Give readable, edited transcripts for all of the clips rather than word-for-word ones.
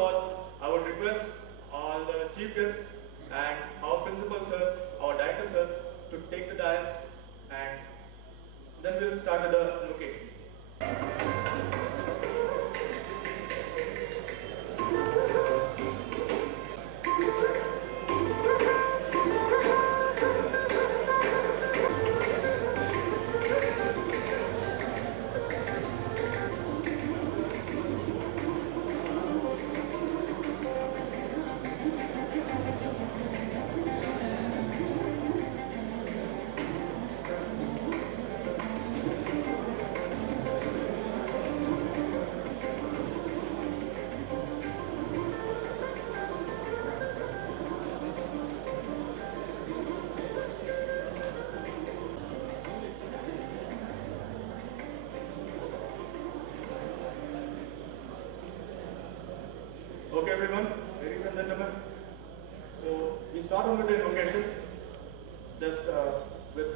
all, I would request all the chief guests and our principal sir, our director sir, to take the dais, and then we will start with the invocation. Okay everyone, ladies and gentlemen. So we start on with the invocation, just with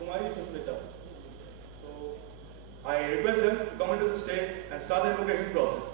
Kumari Susmita. So I request them to come into the stage and start the invocation process.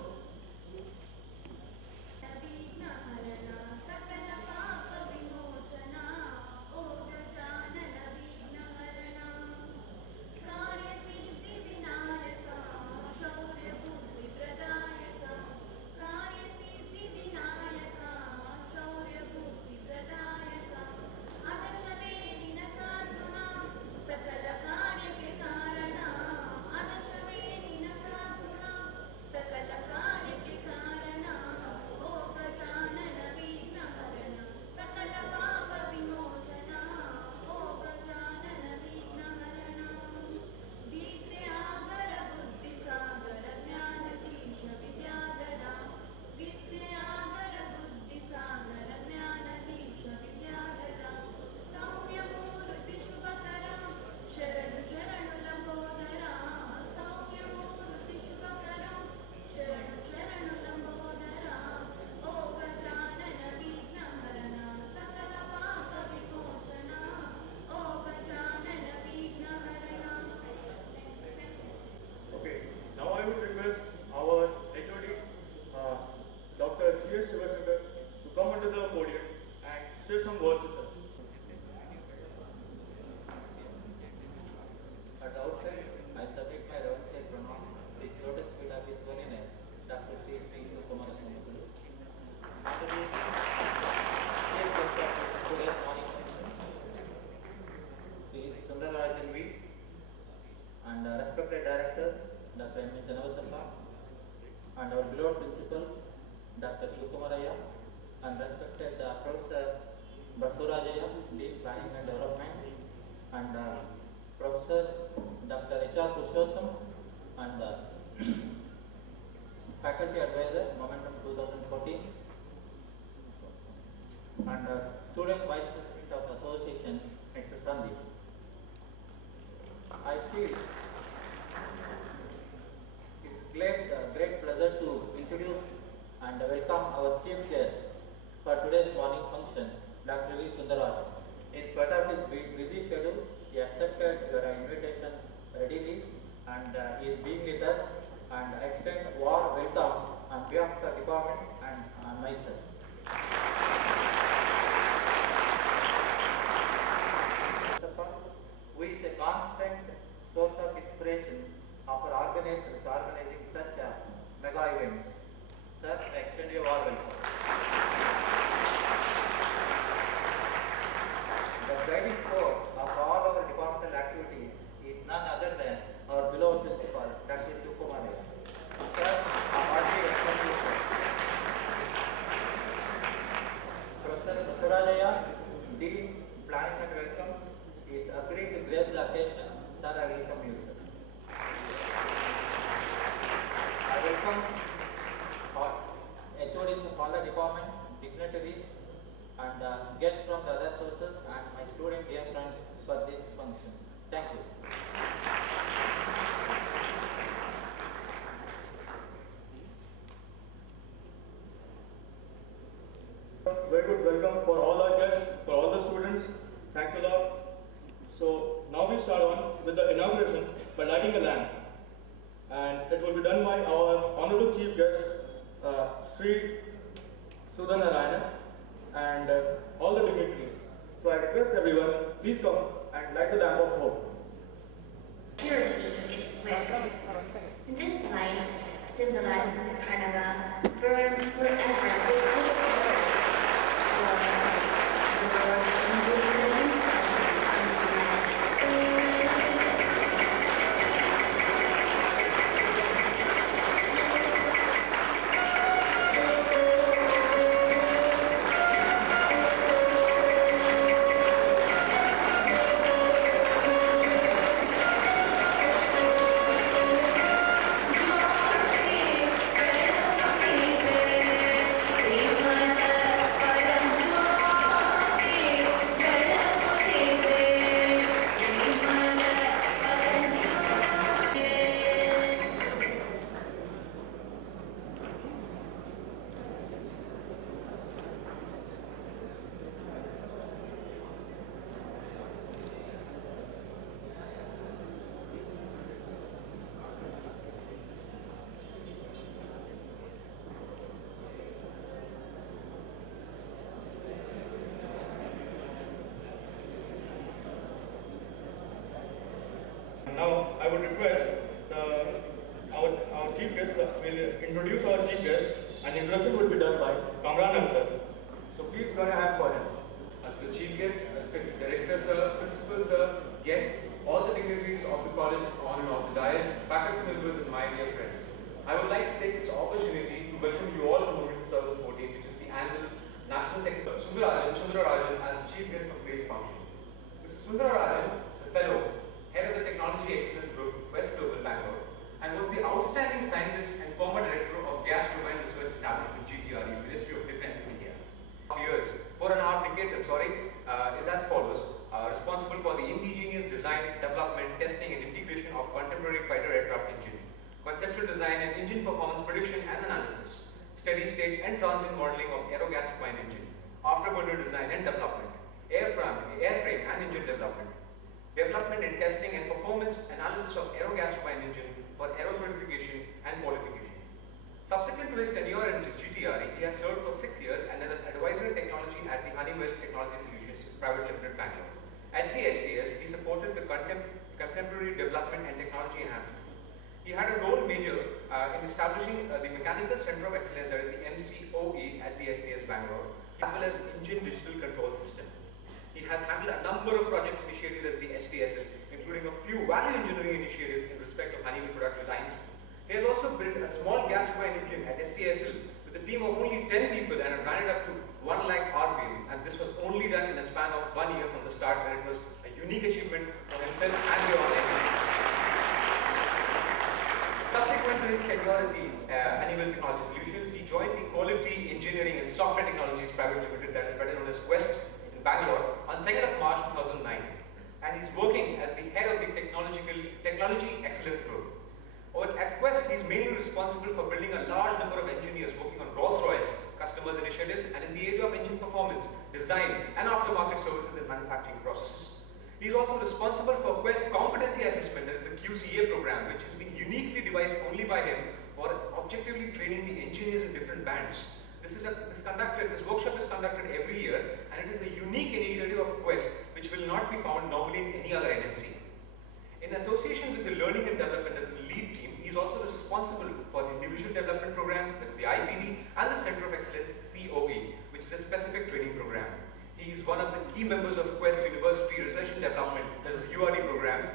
Now I would request our HOD, Dr. C.S. Shivashankar, to come onto the podium and share some words with us. At the outset, I submit my reverential pranam with lotus feet of His Holiness, Dr. Sri Kumara Sankulu. After this, Chief Guest of today's morning session, Sri Sundararajan V, and respected Director, Dr. M. Janavasappa, and our beloved Principal, Dr. Sukumaraya, and respected Professor Basurajaya, Dean Planning and Development, and Professor Dr. H.R. Purushottam, and Faculty Advisor, Momentum 2014, and Student Vice President of Association, Mr. Sandeep. I feel it's great pleasure to introduce and welcome our chief guest for today's morning function, Dr. V. Sundararajan. In spite of his busy schedule, he accepted your invitation readily and he is being with us, and I extend a warm welcome on behalf of the department and on myself. Who is a constant source of inspiration of our organizers organizing such mega events. Sir, I extend you all welcome. The guiding force of all our departmental activities is none other than our beloved principal, Dr. Sukumaraya. Sir, I heartily extend you, sir. Professor Basurajaya, Dean Planning and Welcome, is agreed to grace the occasion. Sir, I welcome you, sir. I welcome HODs of all the department, dignitaries, and guests from the other sources, and my student dear friends for these functions. Thank you. Very good welcome for all our guests, for all the students. Thanks a lot. So now we start on with the inauguration by lighting a lamp, and it will be done by our honorable chief guest, Sri Sudhanarayana, and all the dignitaries. So I request everyone, please come and light the lamp of hope. Purity is wick. This light, symbolizing the Pranava, burns forever with hope for the Lord and Buddhism Now, I would request our chief guest will introduce our chief guest, and the introduction will be done by Kamran Akhtar. So please run your hands for him. The chief guest, respected director sir, principal sir, guests, all the dignitaries of the college on and off the dais, faculty members and my dear friends. I would like to take this opportunity to welcome you all to Movement 2014, which is the annual National Technical Sundararajan as the chief guest of today's function. Mr. Sundararajan is a fellow, head of the Technology Excellence Group, West Global Bangalore, and was the outstanding scientist and former director of Gas Turbine Research Establishment GTRE, Ministry of Defence in India. 4.5 decades, is as follows. Responsible for the indigenous design, development, testing and integration of contemporary fighter aircraft engine, conceptual design and engine performance prediction and analysis, steady state and transient modeling of aerogas turbine engine, afterburner design and development, airframe and engine development and testing and performance analysis of aerogas turbine engine for aero certification and qualification. Subsequent to his tenure in GTRE, he has served for 6 years and as an advisor in technology at the Honeywell Technology Solutions Private Limited, Bangalore. At the STS, he supported the contemporary development and technology enhancement. He had a role major in establishing the Mechanical Center of Excellence, that is the MCOE, at the STS Bangalore, as well as Engine Digital Control System. He has handled a number of project initiatives as the STSL, including a few value engineering initiatives in respect of Honeywell production lines. He has also built a small gas turbine engine at STSL with a team of only 10 people and ran it up to 1 lakh RPM, and this was only done in a span of 1 year from the start, where it was a unique achievement for himself and the organization. Subsequent to his tenure at the Honeywell Technology Solutions, he joined the Quality Engineering and Software Technologies Private Limited, that is better known as Quest, in Bangalore on 2nd of March 2009, and he's working as the head of the Technology Excellence Group. At Quest, he's mainly responsible for building a large number of engineers working on Rolls-Royce customers' initiatives and in the area of engine performance, design, and aftermarket services and manufacturing processes. He's also responsible for Quest Competency Assessment, that is the QCA program, which has been uniquely devised only by him for objectively training the engineers in different bands. This workshop is conducted every year, and it is a unique initiative of Quest, which will not be found normally in any other MNC. In association with the Learning and Development, that is the lead team, he is also responsible for the Individual Development Program, that is the IPD, and the Center of Excellence, COE, which is a specific training program. He is one of the key members of Quest University Research and Development, that is the URD program,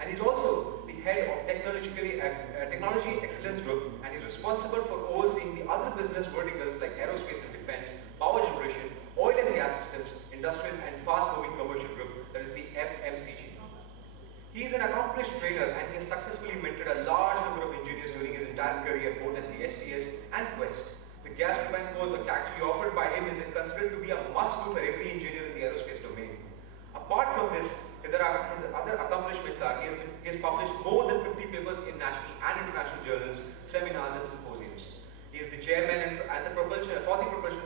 and he's also the head of Technology Excellence Group, and he's responsible for overseeing the other business verticals like aerospace and defense, power generation, oil and gas systems, industrial and fast-moving commercial group, that is the FMCG. He is an accomplished trainer, and he has successfully mentored a large number of engineers during his entire career, both as the STS and Quest. The gas turbine course, which actually offered by him, is considered to be a must-do for every engineer in the aerospace domain. Apart from this, his other accomplishments are he has published more than 50 papers in national and international journals, seminars, and symposiums. He is the chairman and the propulsion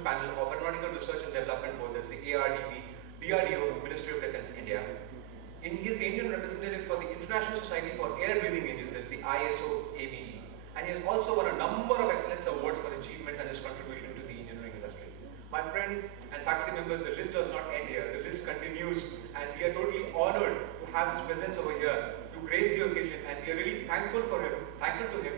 panel of Aeronautical Research and Development Board, that is the ARDB, DRDO, Ministry of Defence, India. He is the Indian representative for the International Society for Air Breathing Engines, that is the ISO ABE. and he has also won a number of excellence awards for achievements and his contribution to the engineering industry. My friends and faculty members, the list does not end here. The list continues, and we are totally honored to have his presence over here to grace the occasion, and we are really thankful to him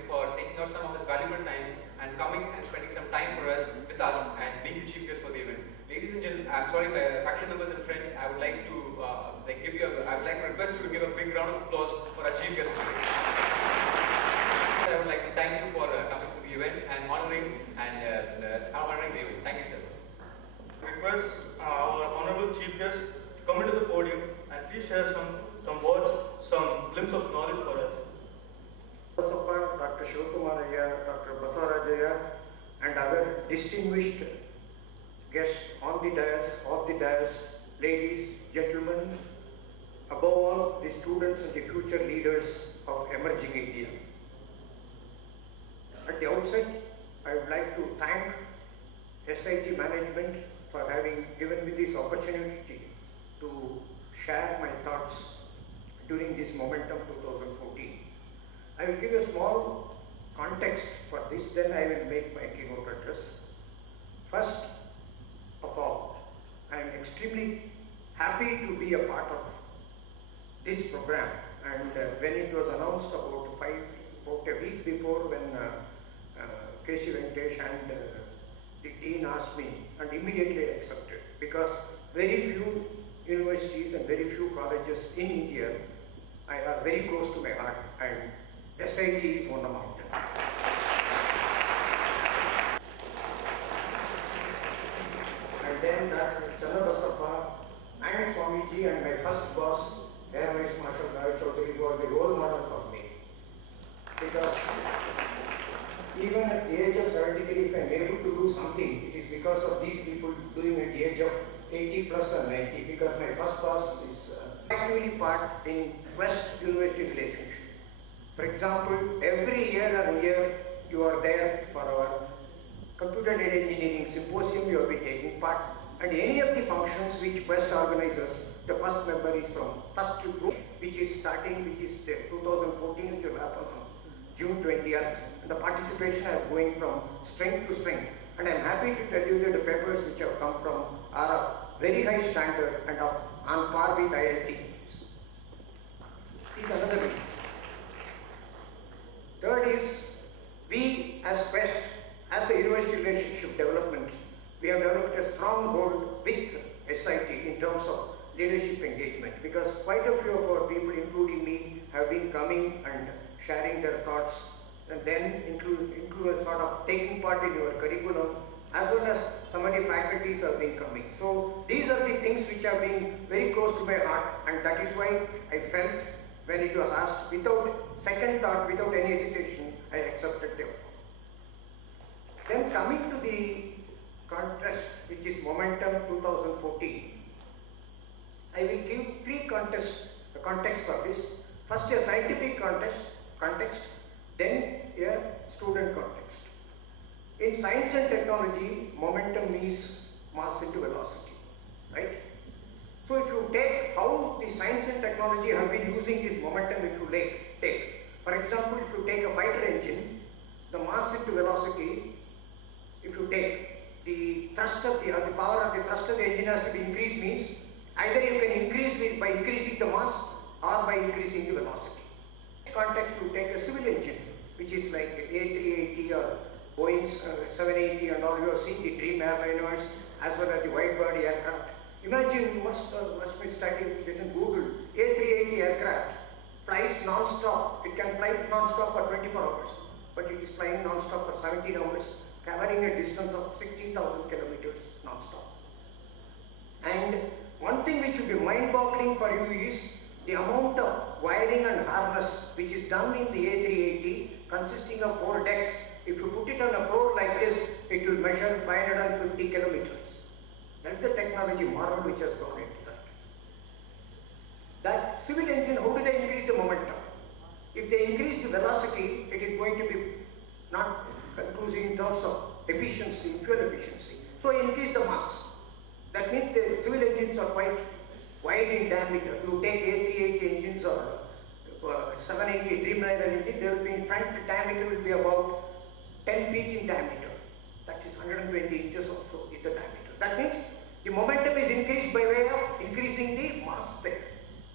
for taking out some of his valuable time and coming and spending some time with us and being the chief guest for the event. Ladies and gentlemen, faculty members and friends, I would like to request you to give a big round of applause for our chief guest today. I would like to thank you for coming to the event and honoring the event. Thank you, sir. Request our honorable chief guest to come into the podium and please share some words, some glimpse of knowledge for us. Basappa, Dr. Shivakumar Ayya, Dr. Basarajaya, and other distinguished guests on the dais, off the dais, ladies, gentlemen, above all, the students and the future leaders of emerging India. At the outset, I would like to thank SIT management for having given me this opportunity to share my thoughts during this Momentum 2014. I will give a small context for this, then I will make my keynote address. First of all, I am extremely happy to be a part of this program, and when it was announced about a week before, when K.C. Venkatesh and the dean asked me, and immediately I accepted, because very few universities and very few colleges in India are very close to my heart, and SIT is one among them. And then Chandra Basappa and Swamiji and my first boss, Air Vice Marshal Rai Chaudhary, were the role model for me. Because even at the age of 73, if I am able to do something, it is because of these people doing at the age of 80 plus or 90, because my first boss is actively part in Quest University relationship. For example, every year you are there for our computer data engineering symposium, you have been taking part, and any of the functions which Quest organizes, the first member is from first group, which is the 2014, which will happen on June 20th, and the participation is going from strength to strength. And I am happy to tell you that the papers which have come from are of very high standard and on par with IIT. This is another reason. Third is, we as Quest, as the university relationship development, we have developed a strong hold with SIT in terms of leadership engagement, because quite a few of our people, including me, have been coming and sharing their thoughts, and then include sort of taking part in your curriculum, as well as some of the faculties have been coming. So these are the things which have been very close to my heart, and that is why I felt when it was asked, without second thought, without any hesitation, I accepted the offer. Then coming to the contest, which is Momentum 2014, I will give three context for this. First, a scientific context, then a student context. In science and technology, momentum means mass into velocity, right? So if you take how the science and technology have been using this momentum, if you take, for example, if you take a fighter engine, the mass into velocity, if you take the thrust of the power of the thrust of the engine has to be increased, means either you can increase it by increasing the mass or by increasing the velocity. In context, you take a civil engine, which is like A380 or Boeing's 780 and all. You have seen the dream airliners as well as the wide-body aircraft. Imagine, you must be studying this in Google. A380 aircraft flies non-stop. It can fly non-stop for 24 hours, but it is flying non-stop for 17 hours, covering a distance of 16,000 kilometers non-stop. And one thing which will be mind-boggling for you is the amount of wiring and harness which is done in the A380, consisting of 4 decks. If you put it on a floor like this, it will measure 550 kilometers. That's the technology marvel which has gone into that. That civil engine, how do they increase the momentum? If they increase the velocity, it is going to be not conclusive in terms of efficiency, fuel efficiency. So increase the mass. That means the civil engines are quite wide in diameter. You take A380 engines or 780 Dreamliner engine, they will be in front, the diameter will be about 10 feet in diameter. That is 120 inches also is the diameter. That means the momentum is increased by way of increasing the mass there.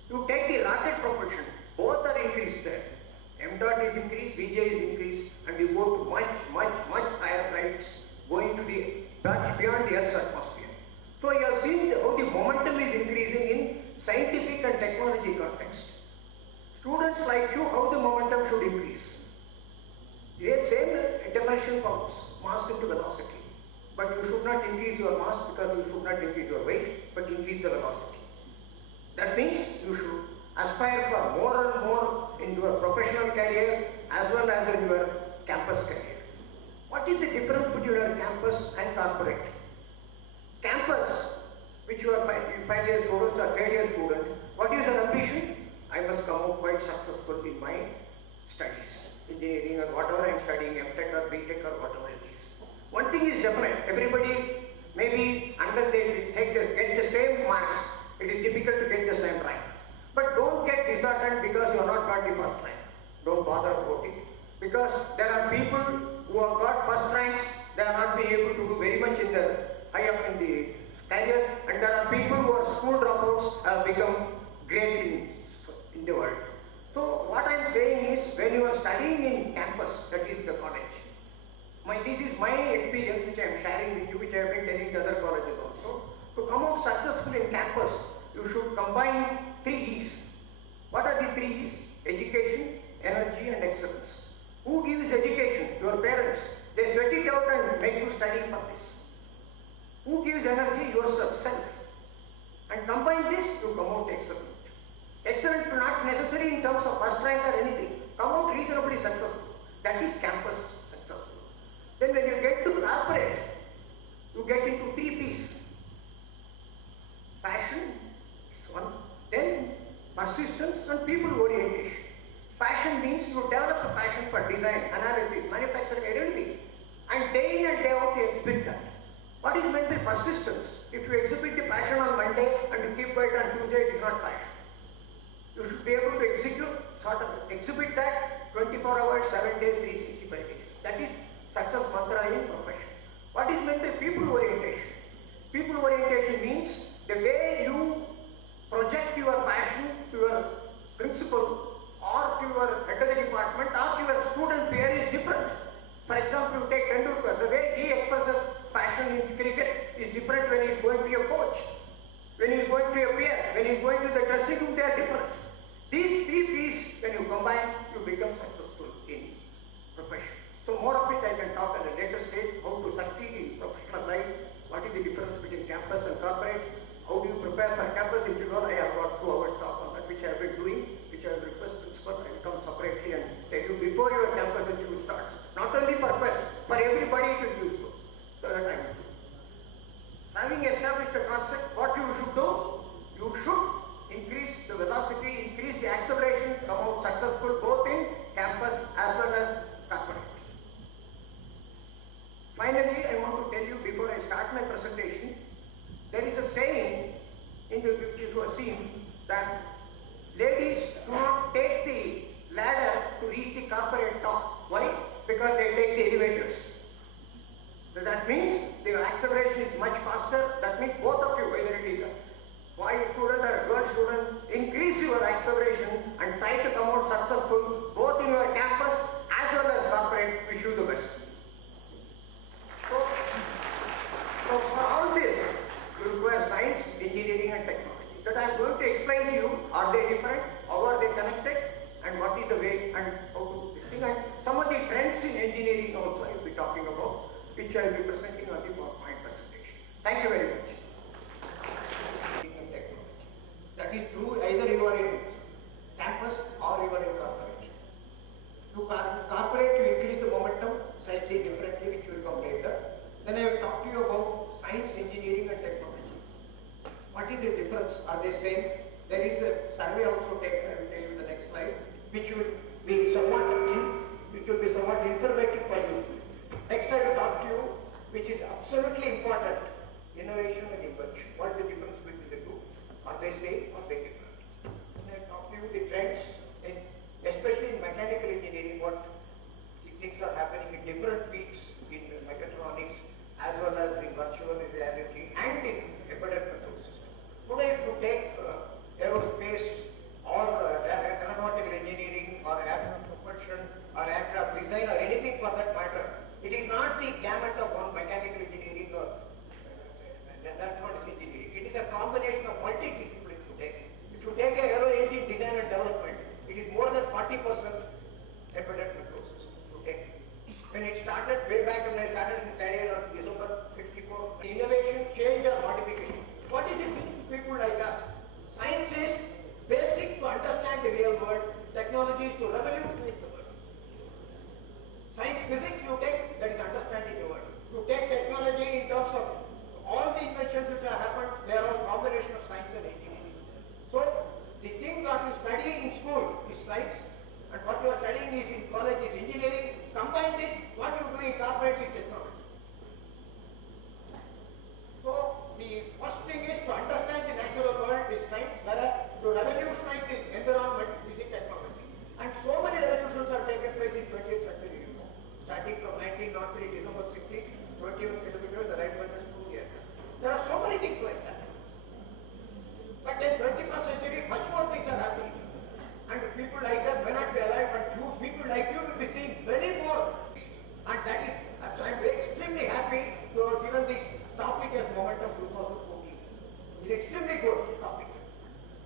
You take the rocket propulsion, both are increased there. M dot is increased, Vj is increased, and you go to much higher heights, going to the touch beyond the Earth's atmosphere. So you have seen how the momentum is increasing in scientific and technology context. Students like you, how the momentum should increase. The same definition for mass into velocity. But you should not increase your mass because you should not increase your weight, but increase the velocity. That means you should aspire for more and more in your professional career as well as in your campus career. What is the difference between your campus and corporate? Campus, which you are final year students or third year student, what is your ambition? I must come out quite successful in my studies, engineering or whatever I am studying, MTech or BTech or whatever it is. One thing is definite, everybody maybe unless they get the same marks, it is difficult to get the same rank. But don't get disheartened because you are not got the first rank. Don't bother about it. Because there are people who have got first ranks, they are not being able to do very much in the high up in the career, and there are people who are school dropouts have become great in the world. So what I am saying is, when you are studying in campus, that is the college, this is my experience which I am sharing with you, which I have been telling to other colleges also. To come out successful in campus, you should combine 3 E's. What are the 3 E's? Education, energy and excellence. Who gives education? Your parents. They sweat it out and make you study for this. Who gives energy? Yourself, self. And combine this, you come out excellent. Excellent not necessary in terms of first rank or anything. Come out reasonably successful. That is campus successful. Then when you get to corporate, you get into 3 P's. Passion is one. Then persistence and people orientation. Passion means you develop a passion for design, analysis, manufacturing, anything. And day in and day out you exhibit that. What is meant by persistence? If you exhibit the passion on Monday and you keep quiet on Tuesday, it is not passion. You should be able to exhibit that 24 hours, 7 days, 365 days. That is success mantra in profession. What is meant by people orientation? People orientation means the way you project your passion to your principal or to your head of the department or to your student peer is different. For example, you take Tendulkar, the way he expresses passion in cricket is different when he is going to your coach, when he is going to your peer, when he is going to the dressing room, they are different. These 3 P's, when you combine, you become successful in profession. So more of it I can talk at a later stage, how to succeed in professional life, what is the difference between campus and corporate, how do you prepare for campus interview. I have got 2 hours talk on that, which I have been doing, which I will request principal, I will come separately and tell you before your campus interview starts. Not only for Quest, for everybody it will be useful. So that I will do. Having established the concept, what you should do, you should increase the velocity, increase the acceleration, come out successful both in campus as well as corporate. Finally, I want to tell you before I start my presentation, there is a saying in the which you have seen that ladies do not take the ladder to reach the corporate top. Why? Because they take the elevators. So that means the acceleration is much faster. That means both of you, whether it is a boy student or a girl student, increase your acceleration and try to come out successful both in your campus as well as corporate. Wish you the best. So for all this, you require science, engineering and technology. That I am going to explain to you, are they different, how are they connected, and what is the way and how to do this thing. And some of the trends in engineering also I will be talking about, which I will be presenting on the PowerPoint presentation. Thank you very much. That is true either you are in campus or you are in corporate. To corporate, you increase the momentum slightly differently, which will come later. Then I will talk to you about science, engineering and technology. What is the difference? Are they same? There is a survey also taken, I will tell you in the next slide, which will be somewhat informative for you. Next I will talk to you, which is absolutely important, innovation and invention. What is the difference between the two? Are they same or they different? Then I will talk to you the trends, especially things are happening in different fields in mechatronics as well as in virtual reality and in embedded control system. Today, if you take aerospace or aeronautical engineering or aircraft propulsion or aircraft design or anything for that matter, it is not the gamut of one mechanical engineering or electronic engineering. It is a combination of multidisciplines you take. If you take a aero engine design and development, it is more than 40% embedded control system. You take. When it started, way back when I started in career on December 64, innovation, change or modification. What is it mean to people like us? Science is basic to understand the real world, technology is to revolutionize the world. Science physics you take, that is understanding the world. You take technology in terms of all the inventions which have happened, they are all combination of science and engineering. So, the thing that you study in school is science, and what you are studying is in college is engineering. Combine this, what you do in corporate is technology. So, the first thing is to understand the natural world is science, whereas to revolutionize the environment is the technology. And so many revolutions have taken place in 20th century, you know. Starting from 1903, December 16, 21 kilometers, the right one is 2 years. There are so many things like that. But in 21st century, much more things are happening. And people like us may not be alive, but you, people like you will be seeing many more. And that is, I am extremely happy to have given this topic as Momentum 2014. It's extremely good topic.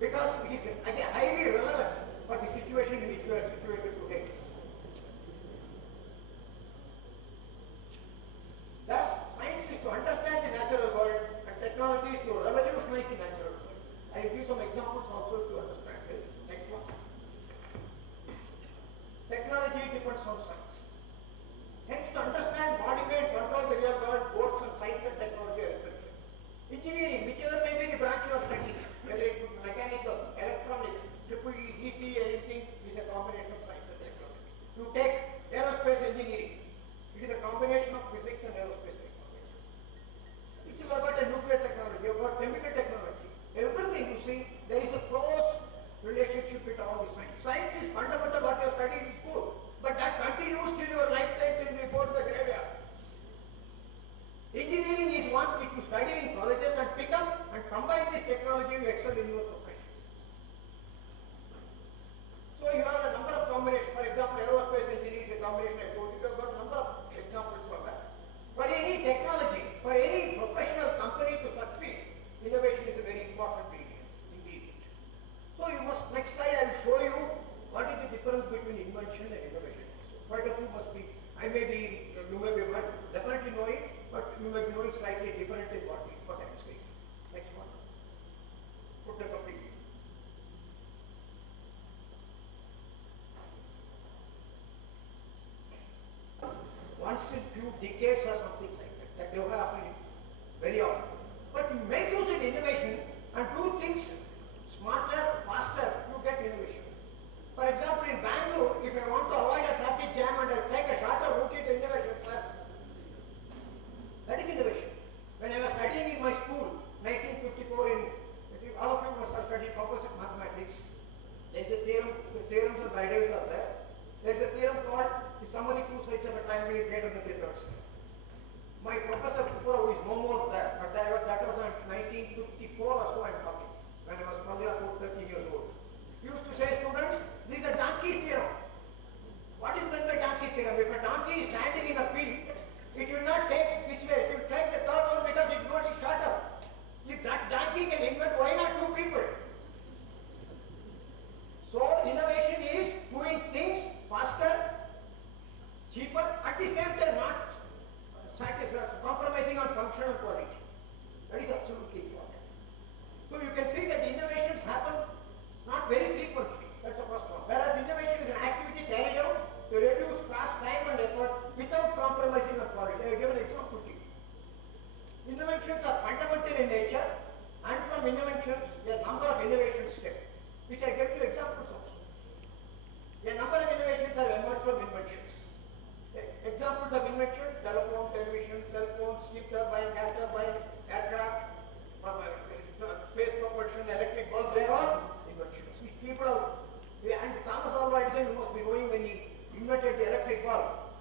Because it is again highly relevant for the situation in which we are situated today. Thus, science is to understand the natural world and technology is to revolutionize the natural world. I will give some examples also to understand this. Next one. Technology depends on science. Hence, to understand, modify and control the real world, both from science and technology are essential. Engineering, whichever may be the branch you are studying, whether it could be mechanical, electronics, EE, EC, anything, is a combination of science and technology. You take aerospace engineering, it is a combination of physics and aerospace technology. If you have got a nuclear technology, you have got chemical technology, everything you see, there is a close relationship with all the science. Science is fundamental what you are studying in school, but that continues till your lifetime till you go to the graveyard. Engineering is one which you study in colleges and pick up and combine this technology, you excel in your profession. So you have a number of combinations. For example, aerospace engineering is a combination I told you. You have got a number of examples for that. For any technology, for any professional company to succeed, innovation is a very important ingredient. So you must, next slide I will show you what is the difference between invention and innovation. So quite a few must be, you may be definitely know it, but you may be knowing slightly different in what I am saying. Next one. Put the topic. Once in few decades or something like that. That will happen very often. But you make use of innovation and do things smarter, faster, you get innovation. For example, in Bangalore, if I want to avoid a traffic jam and I take a shorter route, it's innovation, sir. That is innovation. When I was studying in my school, 1954, all of you must have studied composite mathematics. There is a theorem, the theorems of ideas are there. There is a theorem called the sum of the two sides of a triangle is greater than the third side. My professor, who is no more there, but that was in 1954 or so I'm talking, when I was probably about 13 years old. He used to say, students, this is a donkey theorem. What is meant by donkey theorem? If a donkey is standing in a field, it will not take this way, it will take the third one because it road is shorter. If that donkey can invent, why not two people? So innovation is doing things faster, cheaper, at the same time not compromising on functional quality. That is absolutely important. So you can see that innovations happen not very frequently. That's the first one. Whereas innovation is an activity carried out to reduce cost, time and effort without compromising on quality. I will give an example to you. Innovations are fundamental in nature, and from innovations, there are a number of innovation steps, which I give you examples also. A number of innovations have emerged from inventions. Examples of invention: telephone, television, cell phone, steam turbine, gas turbine, aircraft, space propulsion, electric bulb, they are all inventions, which people have, and Thomas Alva Edison, you must be knowing, when he invented the electric bulb,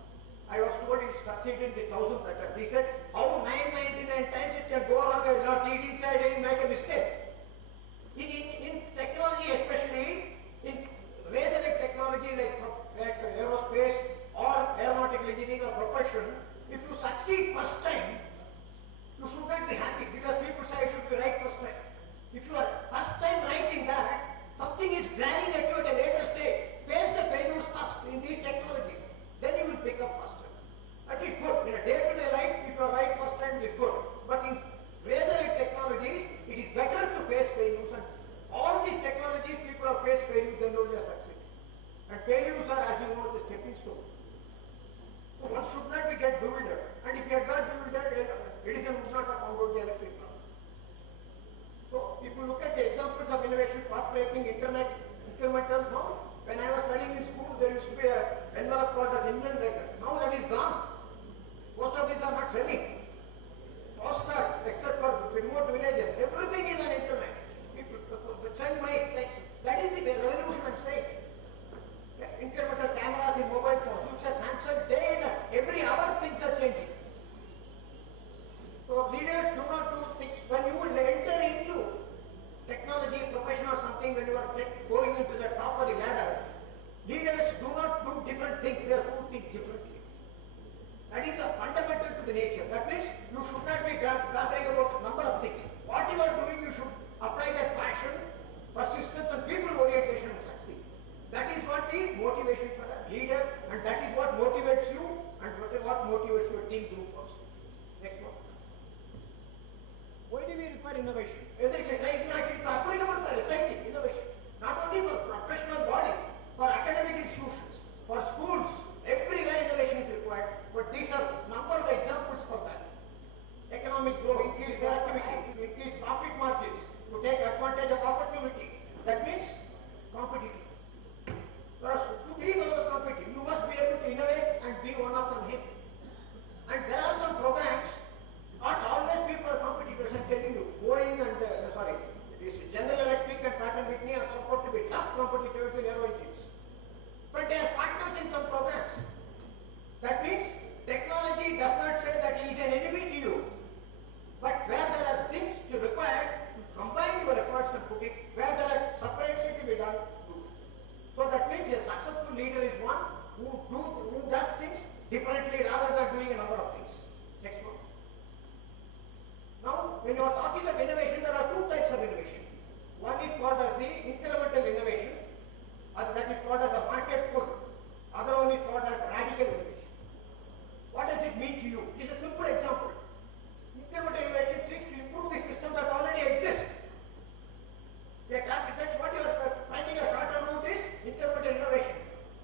succeeded the 1000th attempt. He said, how 999 times it can go wrong, you not lead inside and make a mistake. In technology, especially in razor technology like aerospace or aeronautical engineering or propulsion, if you succeed first time, you should not be happy because people say I should be right first time. If you are first time right in that, something is glaring at you at a later stage. Face the failures first in these technologies. Then you will pick up faster. That is good. In a day-to-day life, if you are right first time, it is good. But in razor technologies, it is better to face failures. And all these technologies, people have faced failures, then only are succeeding. And failures are, as you know, the stepping stone. So one should not be get bewildered. And if you have got bewildered, Edison would not have found out the electric bulb. So if you look at the examples of innovation, populating internet, incremental, no. When I was studying in school, there used to be an envelope called as Indian letter. Now that is gone. Most of these are not selling. Postcard, except for remote villages, everything is on internet. People send my text. That is the revolution I'm saying. Incremental cameras in mobile phones, which has Samsung day and night. Every hour things are changing. So leaders do not do things. When you will enter into technology, profession or something, when you are going into the top of the ladder, leaders do not do different things, they do things differently. That is a fundamental to the nature. That means you should not be gathering about a number of things. What you are doing, you should apply that passion, persistence and people orientation to succeed. That is what the motivation for a leader, and that is what motivates you and what motivates your team group also. Next one. Why do we require innovation? Whether it is applicable for SIT, innovation. Not only for professional bodies, for academic institutions, for schools, everywhere innovation is required. But these are number of examples for that. Economic growth, increase productivity, increase profit margins, to take advantage of opportunity. That means competitive. For us to be one of those competitive, you must be able to innovate and be one of them here. And there are some programs. Not always people are competitors, I'm telling you. Boeing and, this General Electric and Pratt & Whitney are supposed to be tough competitors in aero engines. But they are partners in some programs. That means technology does not say that he is an enemy to you. But where there are things to require, to combine your efforts and put it, where there are separately to be done, do it. So that means a successful leader is one who does things differently rather than doing a number of things. Next one. Now, when you are talking of innovation, there are two types of innovation. One is called as the incremental innovation, that is called as a market pull. Other one is called as radical innovation. What does it mean to you? This is a simple example. Incremental innovation seeks to improve the system that already exists. That's what you are finding a shorter route is incremental innovation.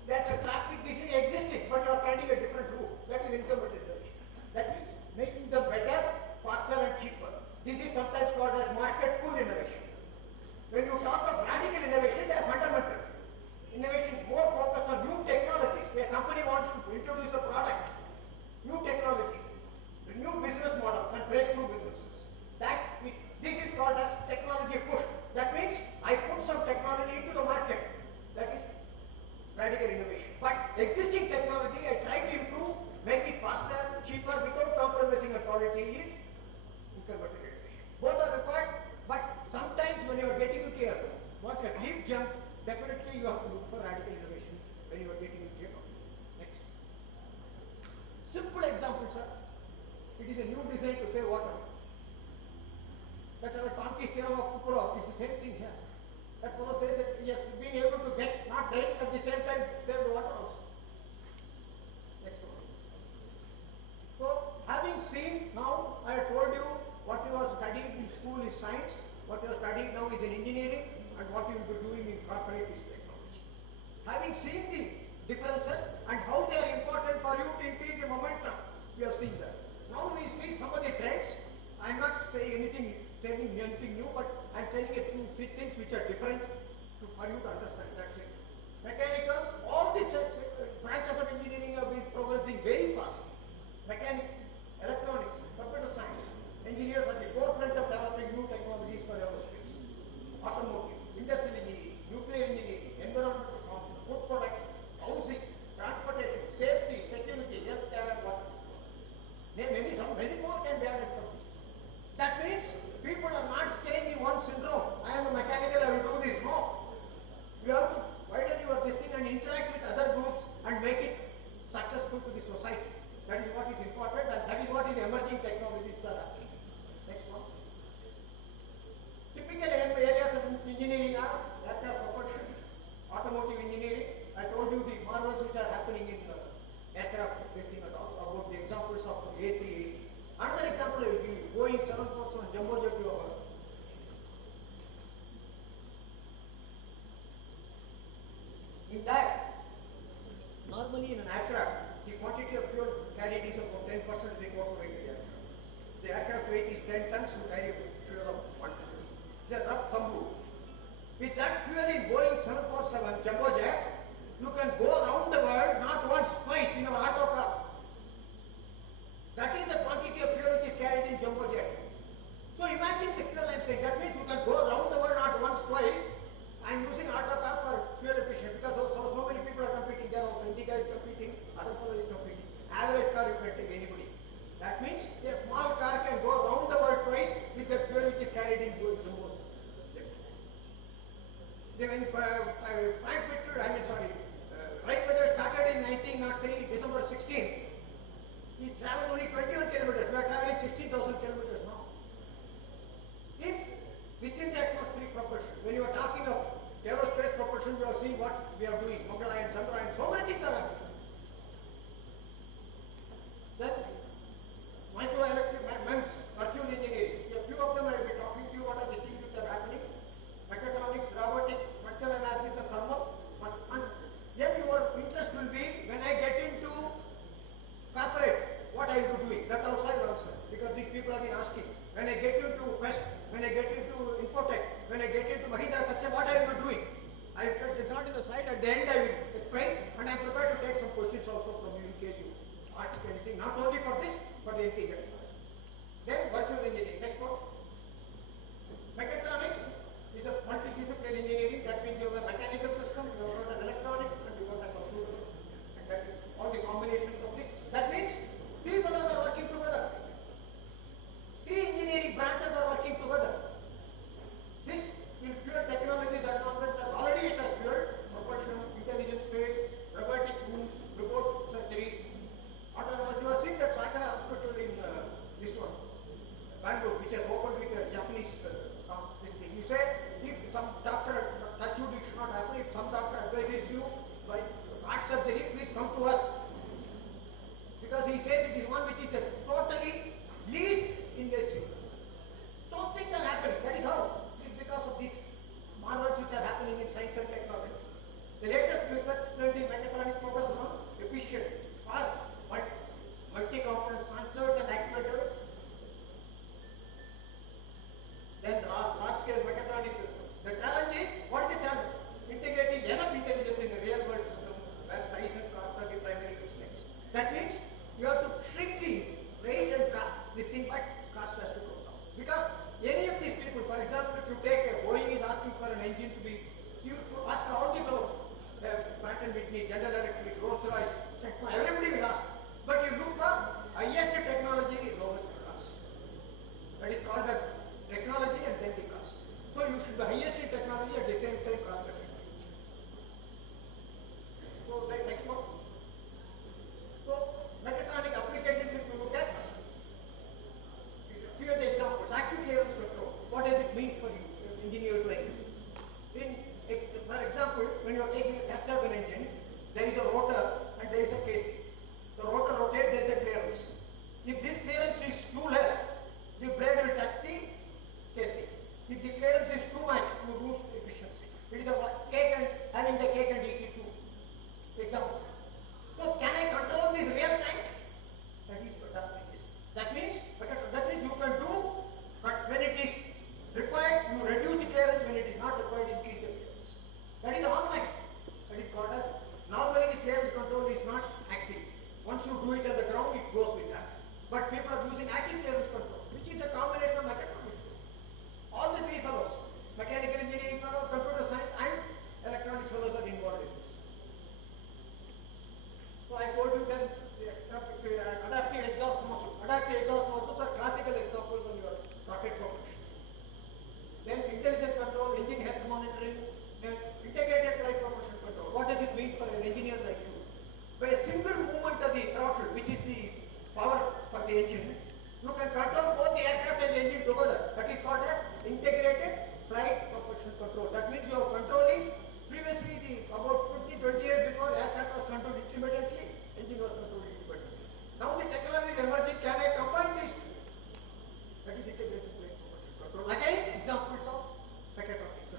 That's a traffic, this is existing, but you are finding a different route. That is incremental innovation. That means making them better, faster and cheaper. This is sometimes called as market pull innovation. When you talk of radical innovation, they are fundamental. Innovation is more focused on new technologies. A company wants to introduce a product, new technology, new business models and breakthrough businesses. This is called as technology push. That means I put some technology into the market. That is radical innovation. But existing technology, I try to improve, make it faster, cheaper, without compromising on quality is incremental innovation. Both are required, but sometimes when you are getting into a deep jump, definitely you have to look for radical innovation when you are getting into a company. Next. Simple example, sir. It is a new design to save water. That our Tanki theorem of Kupro is the same thing here. That fellow says that he has been able to get not rates at the same time save the water also. Next one. So, having seen now, I have told you what you are studying in school is science, what you are studying now is in engineering, and what you will be doing in corporate is technology. Having seen the differences and how they are important for you to increase the momentum, we have seen that. Now we see some of the trends. I am not saying telling anything new, but I am telling a few things which are different for you to understand. That's it. Mechanical, all these branches of engineering have been progressing very fast. Mechanics, electronics, computer science, engineers at the forefront of developing new technologies for aerospace, automotive, industrial engineering, nuclear engineering, environmental science, food production, housing, transportation, safety, security, healthcare and water. useful to the society. That is what is important, and that is what is emerging technologies are happening. Next one. Typical areas of engineering are aircraft propulsion, automotive engineering. I told you the marvels which are happening in aircraft testing and all, about the examples of A380. Another example I will give you, Boeing 747 jumbo jet you have heard. In that, normally in an aircraft, the quantity of fuel carried is about 10% of the total weight of the aircraft. The aircraft weight is 10 tons, you carry fuel of 1 ton. It's a rough thumb rule. With that fuel in Boeing 747 jumbo jet, you can go around the world not once, twice in an auto car. That is the quantity of fuel which is carried in jumbo jet. So imagine the fuel I'm saying. That means you can go around the world not once, twice. I'm using auto car for fuel efficient because so many people are competing there also. Indica is competing, other fellow is competing. Average car you can take anybody. That means a small car can go around the world twice with the fuel which is carried in jumbo jet. When Frank Whittle, Wright brothers started in 1903, December 16th. He traveled only 21 kilometers. We are traveling 16,000 kilometers now. Within the atmospheric propulsion, when you are talking of aerospace propulsion, we are seeing what we are doing. Mangalyaan, Chandrayaan, so many things are happening. Then, microelectric MEMS, virtual engineering. A few of them I will be talking to you what are the things which are happening. Mechatronics, robotics, structural analysis and thermal. And then your interest will be when I get into corporate, what I will be doing. That also I will answer. Because these people have been asking. When I get into Quest, when I get into Infotech, when I get into Mahindra Sacha, what I will be doing. It's not in the slide, at the end I will explain, and I am prepared to take some questions also from you in case you ask anything, not only for this, but anything else. Then virtual engineering, next one. Mechatronics is a multidisciplinary engineering, that means you have a mechanical system, you have an electronics, and you have a computer. And that is all the combinations of this. That means three fellows are working together. Three engineering branches are working together. This in fuel technologies advancement has already it has fuel, propulsion, intelligent space, robotic tools, robot surgery, autonomous. You have seen that Sakara hospital in this one, Bangalore, which has opened with a Japanese this thing. You say if some doctor, touch wood, it should not happen. If some doctor advises you by heart surgery, please come to us. Because he says it is one which is totally least invasive. Don't think that happening. That is how. It is because of these marvels which are happening in science and technology. The latest research study in mechatronics focuses on efficient, fast, multi-component sensors and actuators. Then large-scale mechatronics systems. The challenge is, what is the challenge? Integrating enough intelligence in the real-world system where size and cost are the primary constraints. That means you have to shrink the range and this thing, but cost has to go down. Because any of these people, for example, if you take Boeing is asking for an engine to be, you ask all the fellows, Pratt & Whitney, General Electric, Rolls-Royce, everybody will ask. But you look for highest technology, lowest cost. That is called as technology and then the cost. So you should be highest in technology at the same time cost effective. So next one. So mechatronic applications if you look at, here are the examples. Active clearance control. What does it mean for you, engineers like you? For example, when you are taking a test of an engine, there is a rotor and there is a casing. The rotor rotates, there is a clearance. If this clearance is too less, the blade will touch the casing. If the clearance is too much, you lose efficiency. It is a cake and having the cake and eat it too. Example. So can I control this real time? That is what that means. That means you can do, but when it is required, you reduce the clearance. When it is not required, increase the clearance. That is online. That is called as, normally the clearance control is not active. Once you do it at the ground, it goes with that. But people are using active clearance control, which is a combination of mechatronics. All the three fellows, mechanical engineering fellows, computer science and electronics fellows are involved in this. So I told you then adaptive exhaust nozzles. Adaptive exhaust nozzles are classical examples of your rocket propulsion. Then intelligent control, engine health monitoring, then integrated flight propulsion control. What does it mean for an engineer like you? By a single movement of the before aircraft was controlled intermittently, engine was controlled intermittently. Now the technology is emerging, can I combine these two? That is integrated plane propulsion control. Again, examples of mechatronics.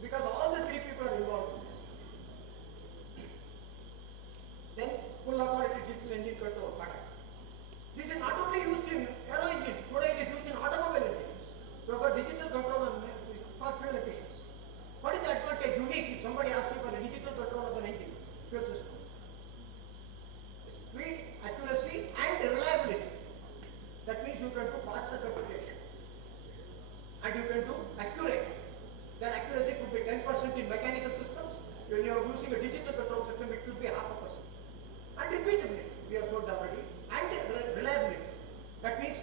Because all the three people are involved in this. Then full authority digital engine control, FADEC. This is not only used in aero engines, today it is used in automobile engines. We have got digital control for fuel efficiency. What is the advantage unique if somebody asks you for a digital control of an engine, fuel system? Speed, accuracy and reliability. That means you can do faster computation. And you can do accurate. Their accuracy could be 10% in mechanical systems. When you are using a digital control system, it could be 0.5%. And repeatability, we have showed already. And reliability. That means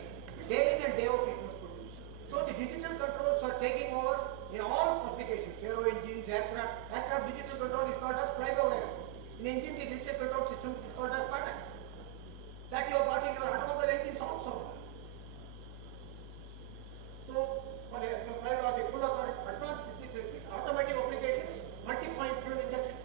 day in and day out it must produce. So the digital controls are taking over in all applications, aero engines, aircraft. Aircraft digital control is called as fly-by-wire. In engine, the digital control system is called as FADEC. That you have got in your automobile engines also. So, for the full advanced automatic applications, multi-point fuel injection,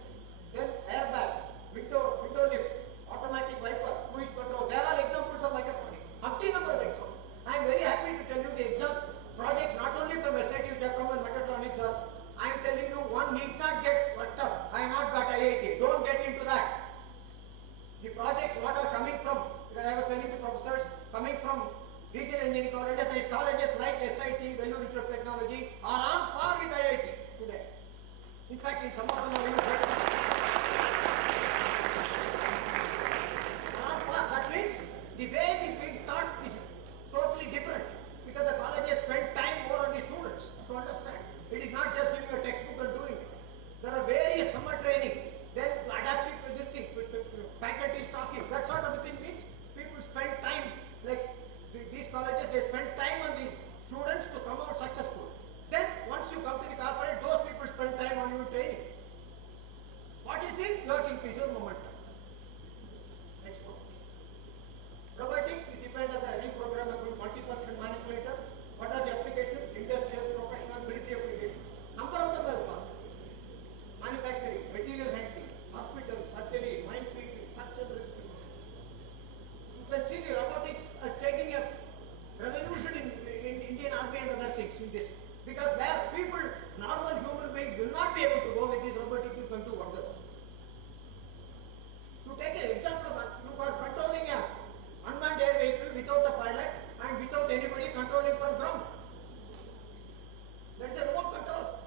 then airbags, window lift, automatic wiper, cruise control. There are examples of mechatronics. Umpty number of examples. I am very happy to tell you the project not only from SIT which have come on mechatronics, I am telling you one need not get worked up. I am not got IIT. Don't get into that. The projects what are coming from, I was telling the professors, coming from regional engineering colleges like SIT, Vellore Institute of Technology are on par with IIT today. In fact, in some of them are even better. On par. That means the way it is being taught is totally different because the colleges spend time more on the students to understand. It is not just giving a textbook and doing it. There are various summer training, then adaptive to this thing, faculty is talking. That sort of a thing means people spend time, like these colleges, they spend time on the students to come out successful. Then once you come to the corporate, those people spend time on your training. What is this? You have to increase your momentum. Next one. Robotics is defined as a reprogrammable multifunction manipulator. What are the applications? Industrial, professional, military applications. Number of them have got. Manufacturing, material handling, hospital, surgery, minefield, structural risk. You can see the robotics are taking a revolution in Indian Army and other things in this. Because where people, normal human beings will not be able to go with this robotics, you can do wonders. To take an example of you are controlling a unmanned air vehicle without a pilot and without anybody controlling from ground. That is a remote control.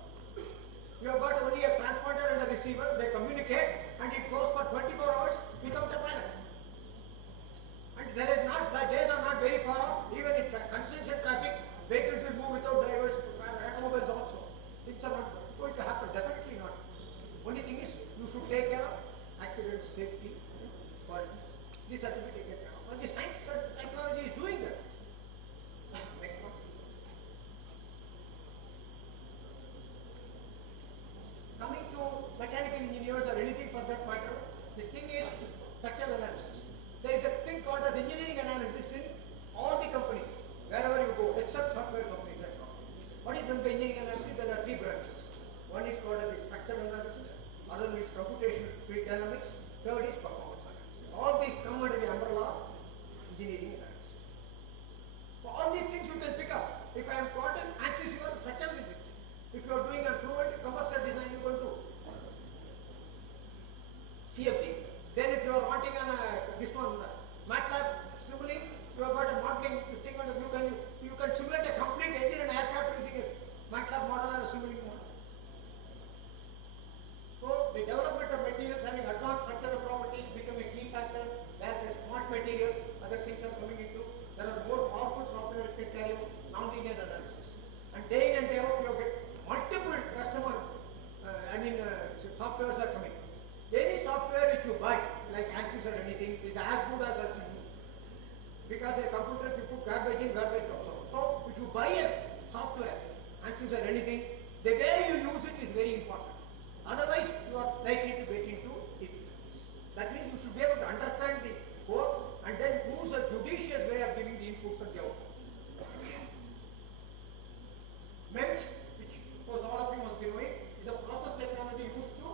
You have got only a transponder and a receiver, they communicate and it goes for 24 hours without a pilot. And there is not, the days are not very far off, even in congestion traffic, vehicles will move without drivers, automobiles also. Things are not going to happen, definitely not. Only thing is, you should take care of accident, safety, quality. These are to be taken care of. And the science and technology is doing that. Next one. Coming to mechanical engineers or anything for that matter, the thing is structural analysis. There is a thing called as engineering analysis in all the companies, wherever you go, except software companies right now. What is done by engineering analysis? There are three branches. One is called as structural analysis, other is computation fluid dynamics, third is performance analysis. All these come under the umbrella of engineering analysis. So all these things you can pick up. If I am quantum axis, you are structural analysis. If you are doing a fluid combustor design, you will do CFD. Then if you are wanting this one, MATLAB simulating, you have got a modeling thing on you can simulate a complete engine and aircraft using a MATLAB model or a simulating model. So the development of materials having advanced structural properties become a key factor where the smart materials, other things are coming into. There are more powerful software that can carry out nonlinear analysis. And day in and day out you get multiple customer, softwares are coming. Any software which you buy, like ANSYS or anything, is as good as you use. Because a computer, if you put garbage in, garbage comes out. So, if you buy a software, ANSYS or anything, the way you use it is very important. Otherwise, you are likely to get into difficulties. That means you should be able to understand the code and then use a judicious way of giving the inputs and the output. MEMS, which of course all of you must be knowing, is a process technology used to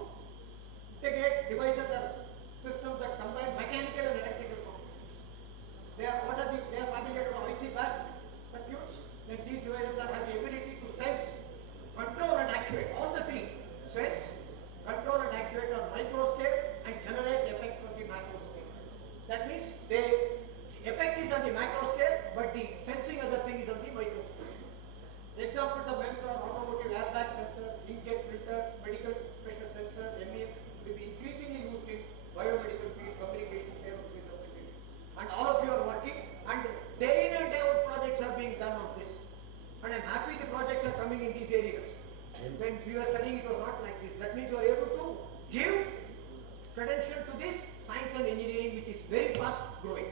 credential to this science and engineering, which is very fast growing.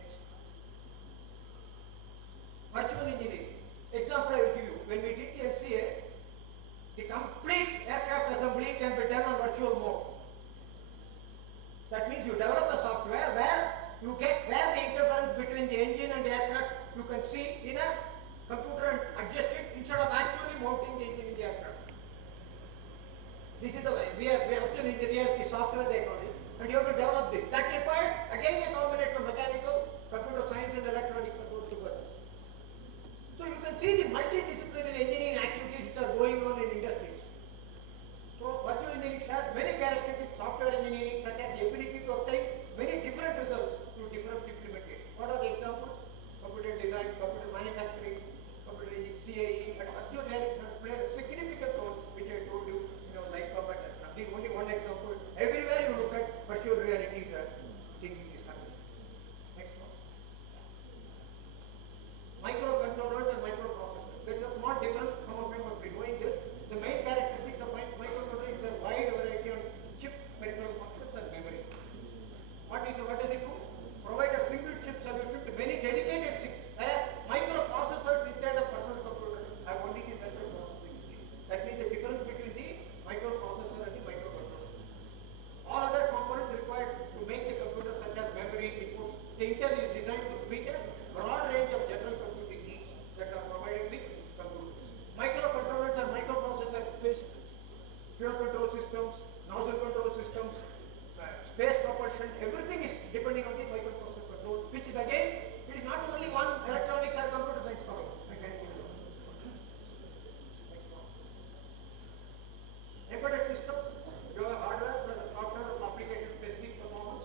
Next. Virtual engineering. Example I will give you. When we did the MCA, the complete aircraft assembly can be done on virtual mode. That means you develop a software where you get where the interference between the engine and the aircraft you can see in a computer and adjust it instead of actually mounting the engine in the aircraft. This is the way. We are virtual engineers, the software they call it, and you have to develop this. That requires again a combination of mechanical, computer science and electronics control together. So you can see the multidisciplinary engineering activities which are going on in industries. So virtual engineering has many characteristics, software engineering such as the ability to obtain many different results through different implementations. What are the examples? Computer design, computer manufacturing, computer engineering, CAE, and virtual reality has played a significant role, which I told you, like combat. Nothing, only one example. Everywhere you look at virtual reality is a thing which is happening. Next one. Microcontrollers and microprocessors. There is a small difference. Some of you must be knowing this. The main characteristics of microcontroller is a wide variety of chip peripheral functions and memory. What does it do? Provide a single chip solution to many dedicated chips. Microprocessors inside a personal computer have only the central processing unit. That means the difference between the microprocessor and the microcontroller. All other components required to make the computer, such as memory, inputs. The Intel is designed to meet a broad range of general computing needs that are provided with computers. Microcontrollers are microprocessor-based fuel control systems, nozzle control systems, space propulsion. Everything is depending on the microprocessor control, which is again, it is not only one electronics or computer science problem. Embedded systems, you have hardware plus a software of application specific performance.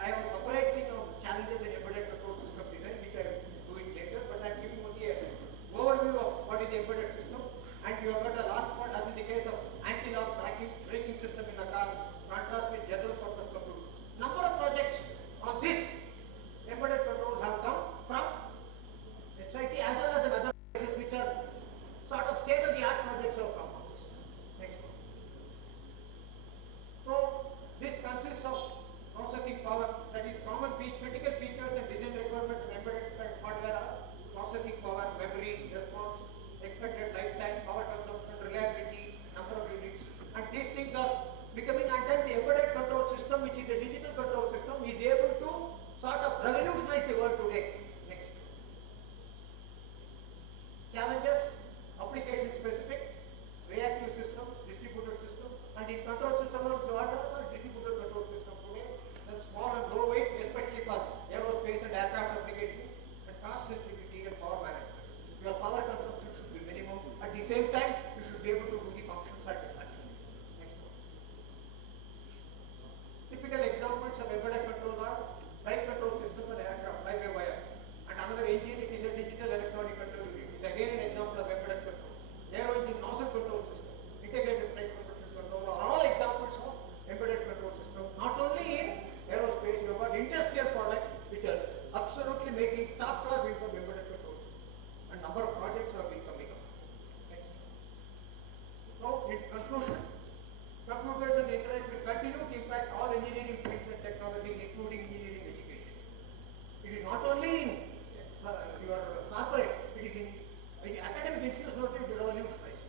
I have a separate thing on challenges in embedded control system design, which I will do it later, but I am giving only an overview of what is the embedded system. And you have got a large part, as in the case of anti-lock braking system in a car, contrast with general purpose computer. Number of projects on this embedded controls have come from SIT as well as other places which are sort of state-of-the-art projects of compounds. Next one. So this consists of processing power, that is critical features and design requirements of embedded hardware are processing power, memory, response, expected lifetime, power consumption, reliability, number of units, and these things are becoming, and then the embedded control system, which is a digital control system, is able to sort of revolutionize the world today. Next. Challenges, application specific, reactive systems, distributed systems, and in control system also what are distributed control system today, and small and low weight, especially for aerospace and aircraft applications, and cost sensitivity and power management. Your power consumption should be minimum. At the same time, you should be able to do the function satisfactorily. Next one. Typical examples of embedded control are flight control system and aircraft, fly-by-wire. And another engine, it is a digital electronic control unit. It is again an example of embedded control. Aero engine nozzle control system, integrated flight propulsion control are all examples of embedded control system. Not only in aerospace, you have got industrial products which are absolutely making top class use of embedded control system. And number of projects have been coming up. Next. So, in conclusion, computers and the internet will continue to impact all engineering fields and technologies, including engineering education. It is not only in your corporate, it is in academic institutions also to revolutionize.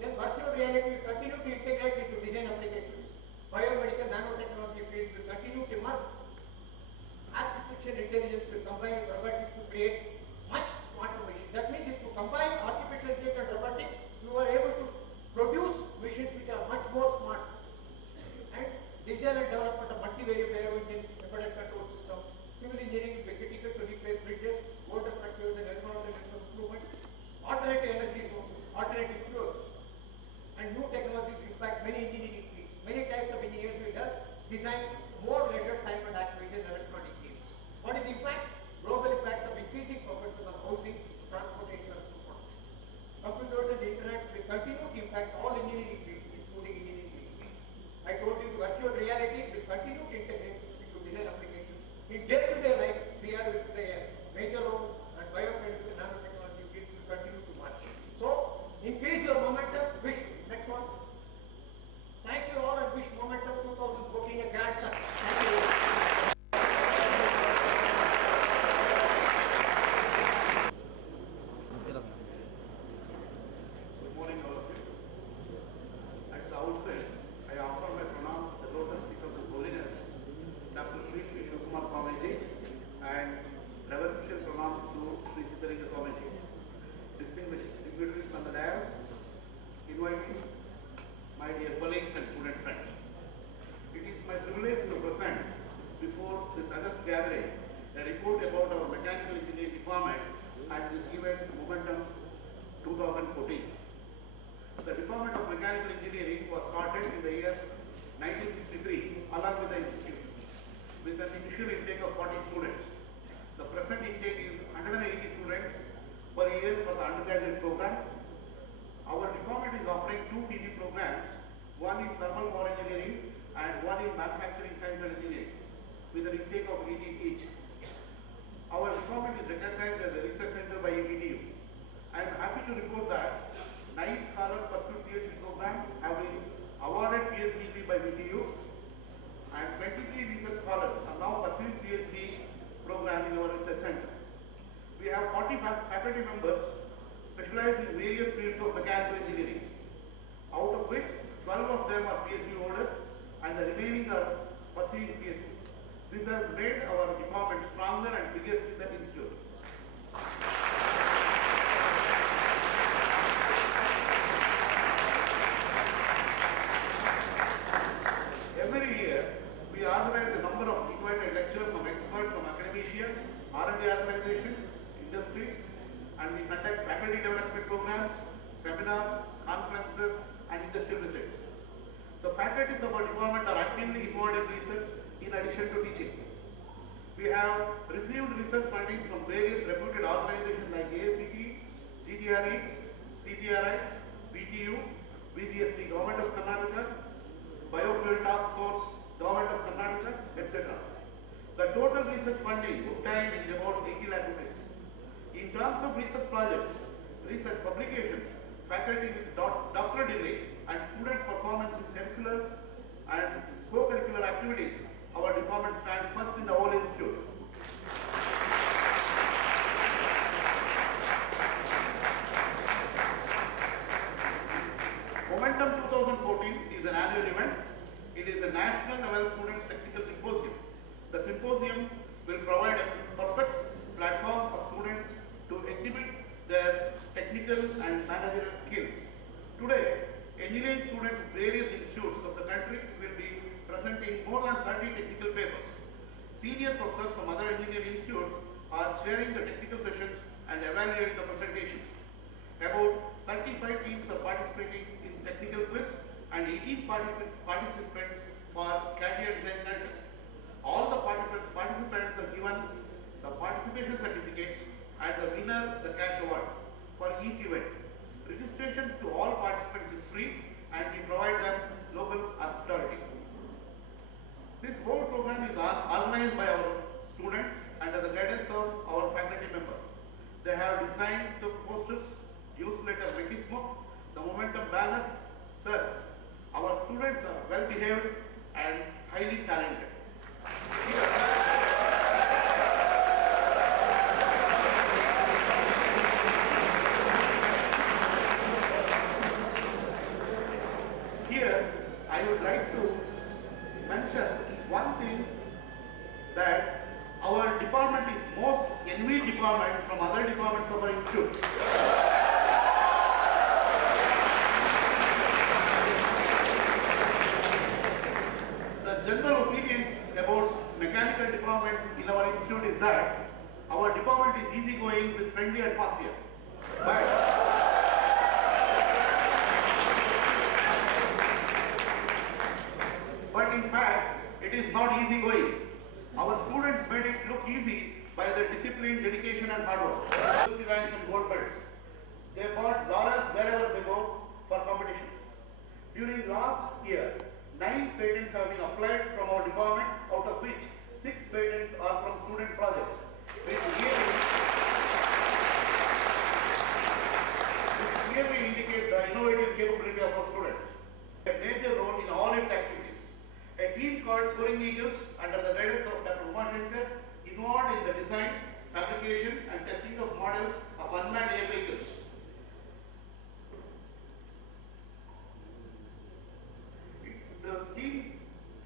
Then virtual reality will continue to integrate into design applications. Biomedical nanotechnology fields will continue to emerge. Artificial intelligence will combine robotics to create much smarter machines. That means if you combine artificial intelligence and robotics, you are able to produce machines which are much more smart. And design and development of multivariate aero engine, embedded control system, civil engineering will be critical to replace bridges, water structures and environmental improvement, alternative energy sources, alternative fuels, and new technologies impact many engineering fields. Many types of engineers will design more leisure time and activities in electronic fields. What is the impact? Global impacts of increasing proportion of housing, transportation, and food production. Computers and the internet will continue to impact all engineering fields, including engineering fields. I told you the virtual reality will continue to integrate into design applications. In day-to-day life, VR will play a major role, and biomedical nanotechnology fields will continue to march. So, increase your momentum. Wish. Next one. Thank you all, and wish Momentum 2014 a grand report about our mechanical engineering department at this event Momentum 2014. The Department of Mechanical Engineering was started in the year 1963 along with the institute with an initial intake of 40 students. The present intake is 180 students per year for the undergraduate program. Our department is offering 2 PG programs, one in thermal power engineering and one in manufacturing science and engineering with an intake of 80 each. Our department is recognized as a research center by EPTU. I am happy to report that 9 scholars pursued PhD program have been awarded PhD by VTU and 23 research scholars are now pursuing PhD program in our research center. We have 40 faculty members specialized in various fields of mechanical engineering, out of which 12 of them are PhD holders and the remaining are pursuing PhD. This has made our department stronger and biggest in the institute. Every year, we organize a number of invited lectures from experts from academia, R&D organizations, industries, and we conduct faculty development programs, seminars, conferences, and industrial visits. The faculties of our department are actively involved in research in addition to teaching. We have received research funding from various reputed organizations like AICT, GDRE, CPRI, VTU, VGST, Government of Karnataka, Biofuel Task Force, Government of Karnataka, etc. The total research funding obtained is about 80 lakh rupees. In terms of research projects, research publications, faculty with doctoral degree, and student performance in curricular and co-curricular activities, our department stands first in the whole institute. Momentum 2014 is an annual event. It is a national level students technical symposium. The symposium will provide a perfect platform for students to exhibit their technical and managerial skills. Today, engineering students of various institutes of the country will be presenting more than 30 technical papers. Senior professors from other engineering institutes are chairing the technical sessions and evaluating the presentations. About 35 teams are participating in technical quiz and 18 participants for career design contest. All the participants are given the participation certificates and the winner the cash award for each event. Registration to all participants is free and we provide them local hospitality. This whole program is organized by our students under the guidance of our faculty members. They have designed the posters, newsletter Megismo, the Momentum banner. Sir, our students are well behaved and highly talented. Here, I would like to mention one thing, that our department is most envied department from other departments of our institute. The general opinion about mechanical department in our institute is that our department is easygoing with friendly atmosphere. But in fact, it is not easy going. Our students made it look easy by their discipline, dedication and hard work. Ranks and gold medals. They bought laurels wherever they go for competitions. During last year, 9 patents have been applied from our department, out of which 6 patents are from student projects, which clearly indicate the innovative capability of our students. A major role in all its activities. A team called Soaring Eagles, under the guidance of Dr. Uma Shankar, involved in the design, fabrication and testing of models of unmanned air vehicles. The team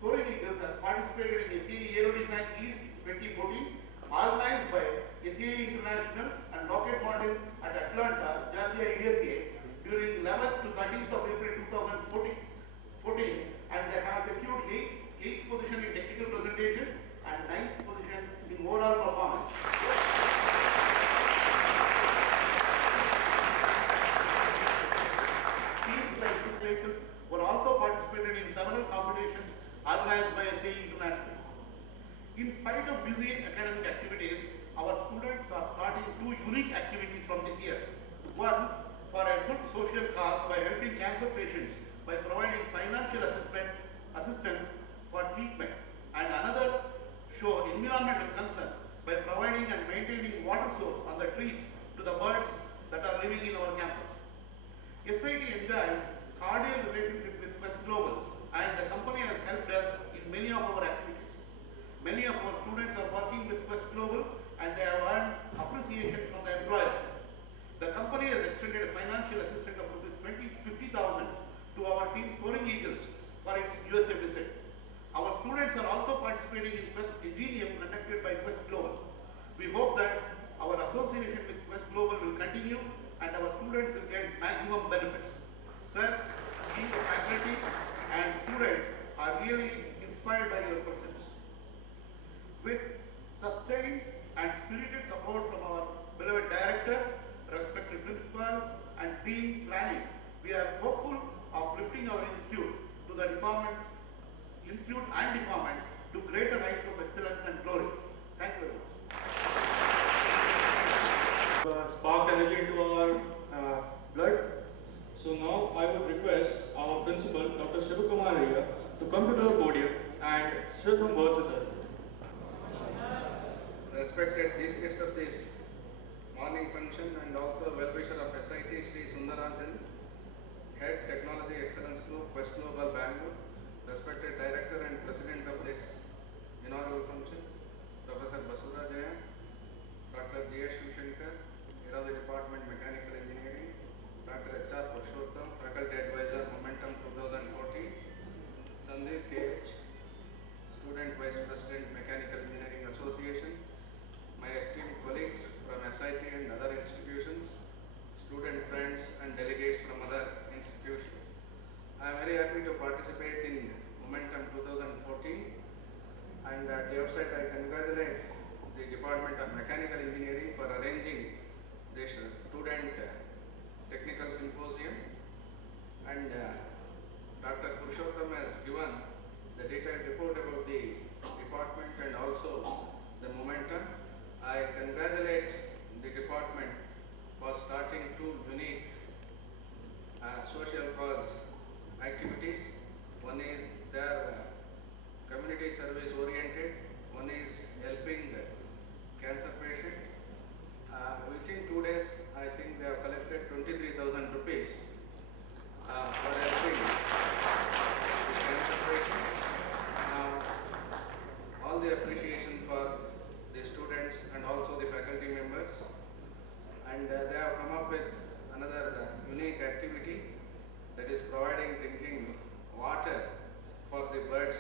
Soaring Eagles has participated in SAE Aero Design East 2014, organized by SAE International and Lockheed Martin at Atlanta, Georgia, USA, during 11th to 13th of April 2014, and they have secured 8th position in technical presentation and 9th position in overall performance. Steel International. In spite of busy academic activities, our students are starting two unique activities from this year. One, for a good social cause by helping cancer patients by providing financial assistance for treatment, and another show environmental concern by providing and maintaining water source on the trees to the birds that are living in our campus. SIT enjoys cordial relationship with Quest Global, and the company has helped us in many of our activities. Many of our students are working with Quest Global and they have earned appreciation from the employer. The company has extended a financial assistance of $50,000 to our team Soaring Eagles for its USA visit. Our students are also participating in Quest Ingenium conducted by Quest Global. We hope that our association with Quest Global will continue and our students will get maximum benefits. Sir, we, the faculty and students are really inspired by your presence. With sustained and spirited support from our beloved director, respected principal and team planning, we are hopeful of lifting our institute to the institute and department to greater heights of excellence and glory. Thank you very much. Sparked energy into our blood. So now I would request our principal, Dr. Shivakumar here, to come to the podium and share some words with us. Respected chief guest of this morning function and also well-wisher of SIT, Sri Sundarajan, Head Technology Excellence Group, Quest Global Bangalore, respected Director and President of this inaugural function, Professor Basudha Jaya, Dr. G.S. Shivshankar, Head of the Department Mechanical Engineering, Dr. H.R. Purushottam, Faculty Advisor, Momentum 2014, Sandeep K.H., Student Vice President, Mechanical Engineering Association, my esteemed colleagues from SIT and other institutions, student friends and delegates from other institutions. I am very happy to participate in Momentum 2014, and at the outset I congratulate the Department of Mechanical Engineering for arranging this student technical symposium, and Dr. Purushottam has given the detailed report about the department and also the Momentum. I congratulate the department for starting two unique social cause activities. One is their community service oriented, one is helping cancer patient. Within 2 days, I think they have collected 23,000 rupees for helping the cancer patient. All the appreciation for the students and also the faculty members, and they have come up with another unique activity, that is providing drinking water for the birds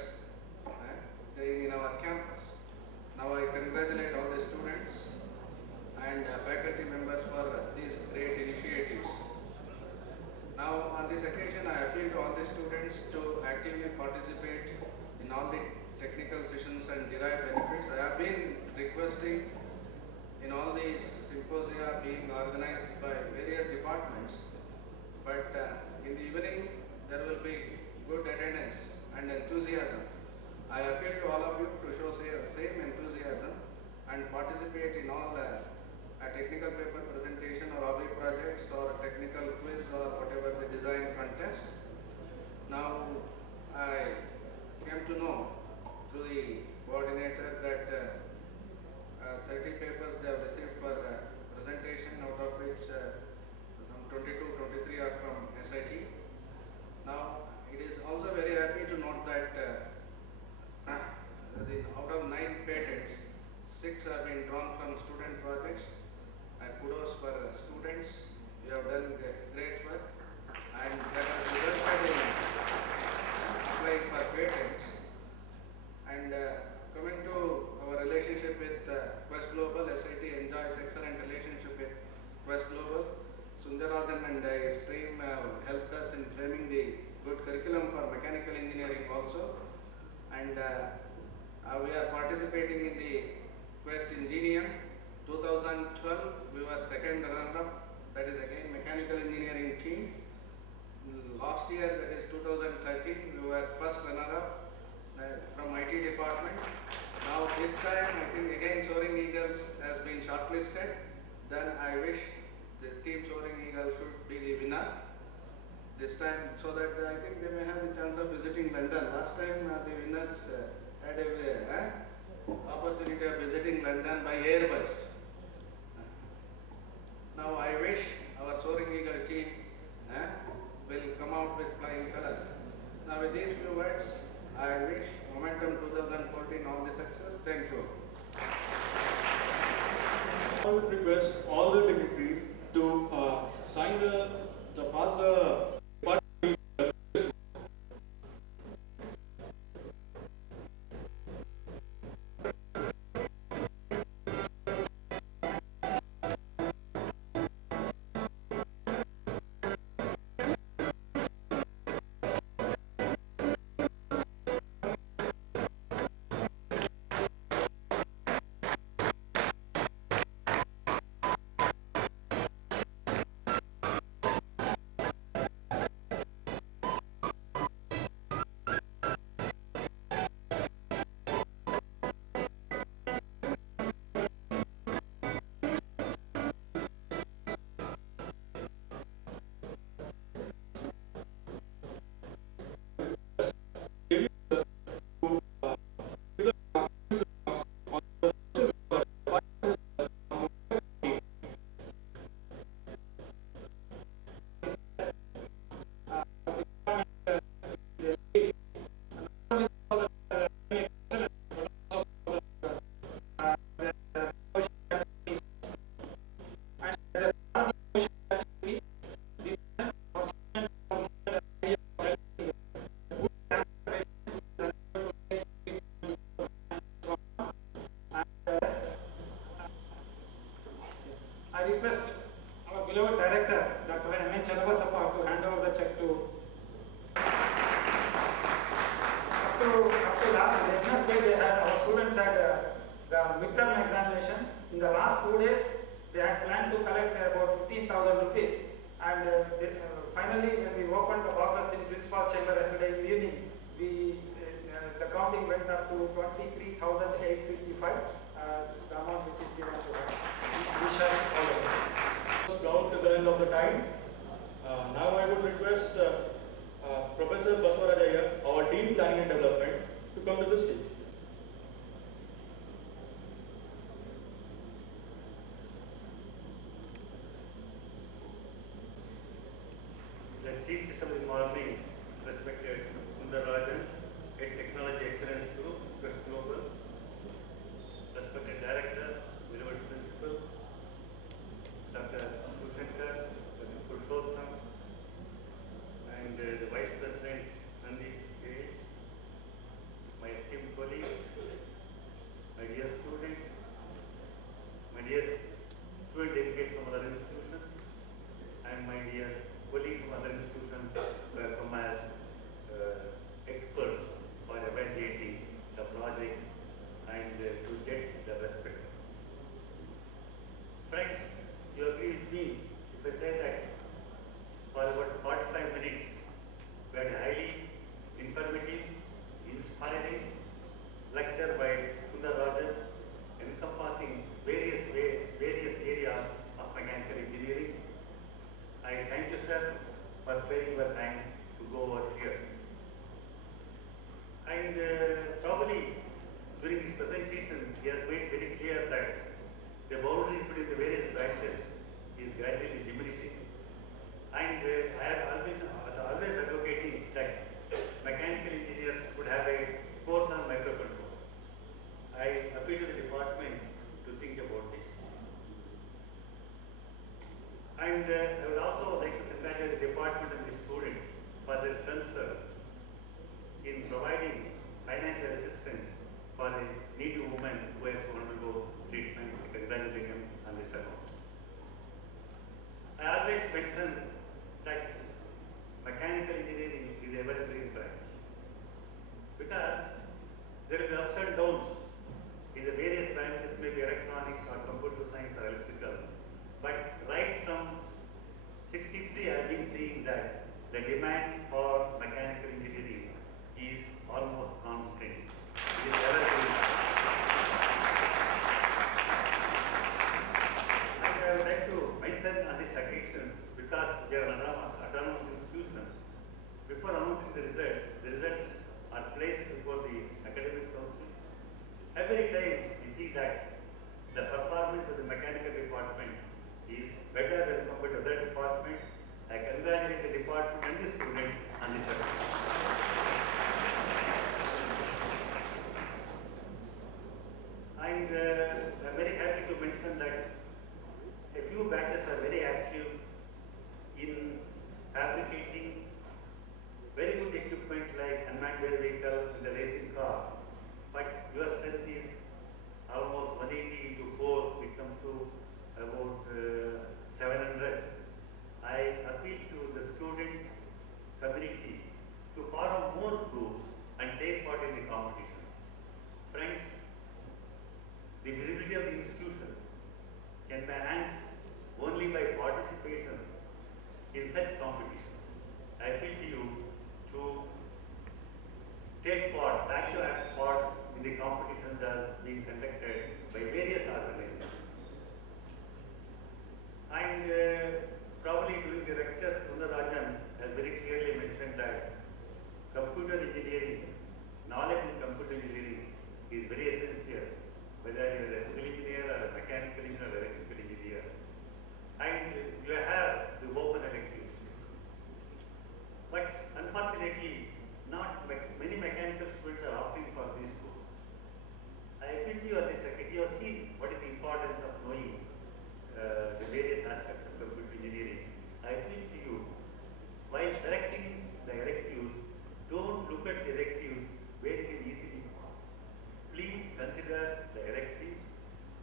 staying in our campus. Now I congratulate all the students and faculty members for these great initiatives. Now on this occasion I appeal to all the students to actively participate in all the technical sessions and derive benefits. I have been requesting in all these symposia being organized by various departments, but in the evening there will be good attendance and enthusiasm. I appeal to all of you to show same enthusiasm and participate in all technical paper presentation or hobby projects or technical quiz or whatever the design contest. Now I came to know through the coordinator that 30 papers they have received for presentation, out of which some 22, 23 are from SIT. Now it is also very happy to note that out of 9 patents, 6 have been drawn from student projects. Kudos for students, you have done great work, and that has resulted in applying for patents. And coming to our relationship with Quest Global, SIT enjoys excellent relationship with Quest Global. Sundarajan and his team helped us in framing the good curriculum for mechanical engineering also. And we are participating in the Quest Ingenium. 2012 we were second runner-up, that is again mechanical engineering team. Last year, that is 2013, we were first runner-up. from IT department. Now this time I think again Soaring Eagles has been shortlisted. Then I wish the team Soaring Eagles should be the winner this time, so that I think they may have the chance of visiting London. Last time the winners had a opportunity of visiting London by Airbus. Now I wish our Soaring Eagle team will come out with flying colors. Now with these few words, I wish Momentum 2014 all the success. Thank you. I would request all the dignitaries to sign pass the I request our beloved director, Dr. M. Channabasappa, to hand over the check to up to last Wednesday, our students had the midterm examination. In the last 2 days, they had planned to collect about 15,000 rupees. And finally, when we opened the boxes in Principal's chamber yesterday evening, the counting went up to 23,855, the amount which is given to us. We shall follow this. Down to the end of the time. Now I would request Professor Baswarajaya, our Dean Planning and Development, to come to the stage. The Chief Guest of the morning, respected Sundar Rajan, Head Technology Excellence Group, Quest Global, respected Director, University Principal, Dr. Kushankar, Dr. Purushottam, and the Vice President, Sandeep Page, my esteemed colleagues, my dear students, my dear student delegates from other institutions, and my dear colleagues from other institutions who have come as experts for evaluating the projects and to judge the respect. Friends, you agree with me if I say that for about 45 minutes we had a highly informative, inspiring lecture by Sundar Rajan encompassing various areas of mechanical engineering. I thank you, sir, for sparing your time to go over here. And probably during this presentation, he has made very clear that the boundaries between the various branches is gradually diminishing. And I have always advocating that mechanical engineers should have a course on microcontrollers. I appeal to the department to think about this. And I would also like to congratulate the department and the students for their concern in providing financial assistance for the needy women who have to undergo treatment. We congratulate them on this account. I always mention that mechanical engineering is a very green branch because there will be ups and downs in the various branches, maybe electronics or computer science or electrical. But right from 63, I have been seeing that the demand for mechanical engineering is almost constant. It is ever-growing. And I would like to mention on this occasion, because we are an autonomous institution, before announcing the results are placed before the academic council. Every time we see that the performance of the mechanical department is better than compared to other departments, I congratulate the department and the students on this success. And I'm very happy to mention that a few batches are very active in fabricating very good equipment like unmanned vehicle and the racing car. But your strength is almost 180 into 4, it comes to about 700. I appeal to the students community to form more groups and take part in the competitions. Friends, the visibility of the institution can be enhanced only by participation in such competitions. I appeal to you to take part, active part in the competitions that are being conducted by various organizations. And probably during the lecture, Sundararajan has very clearly mentioned that computer engineering, knowledge in computer engineering is very essential, whether you are a civil engineer or a mechanical engineer or electrical engineer. And you have the open electives. But unfortunately, not many mechanical students are opting for these courses. I appeal to you on this second. You have seen what is the importance of knowing the various aspects of computer engineering. I appeal to you, while selecting the electives, don't look at the electives where you can easily pass. Please consider the electives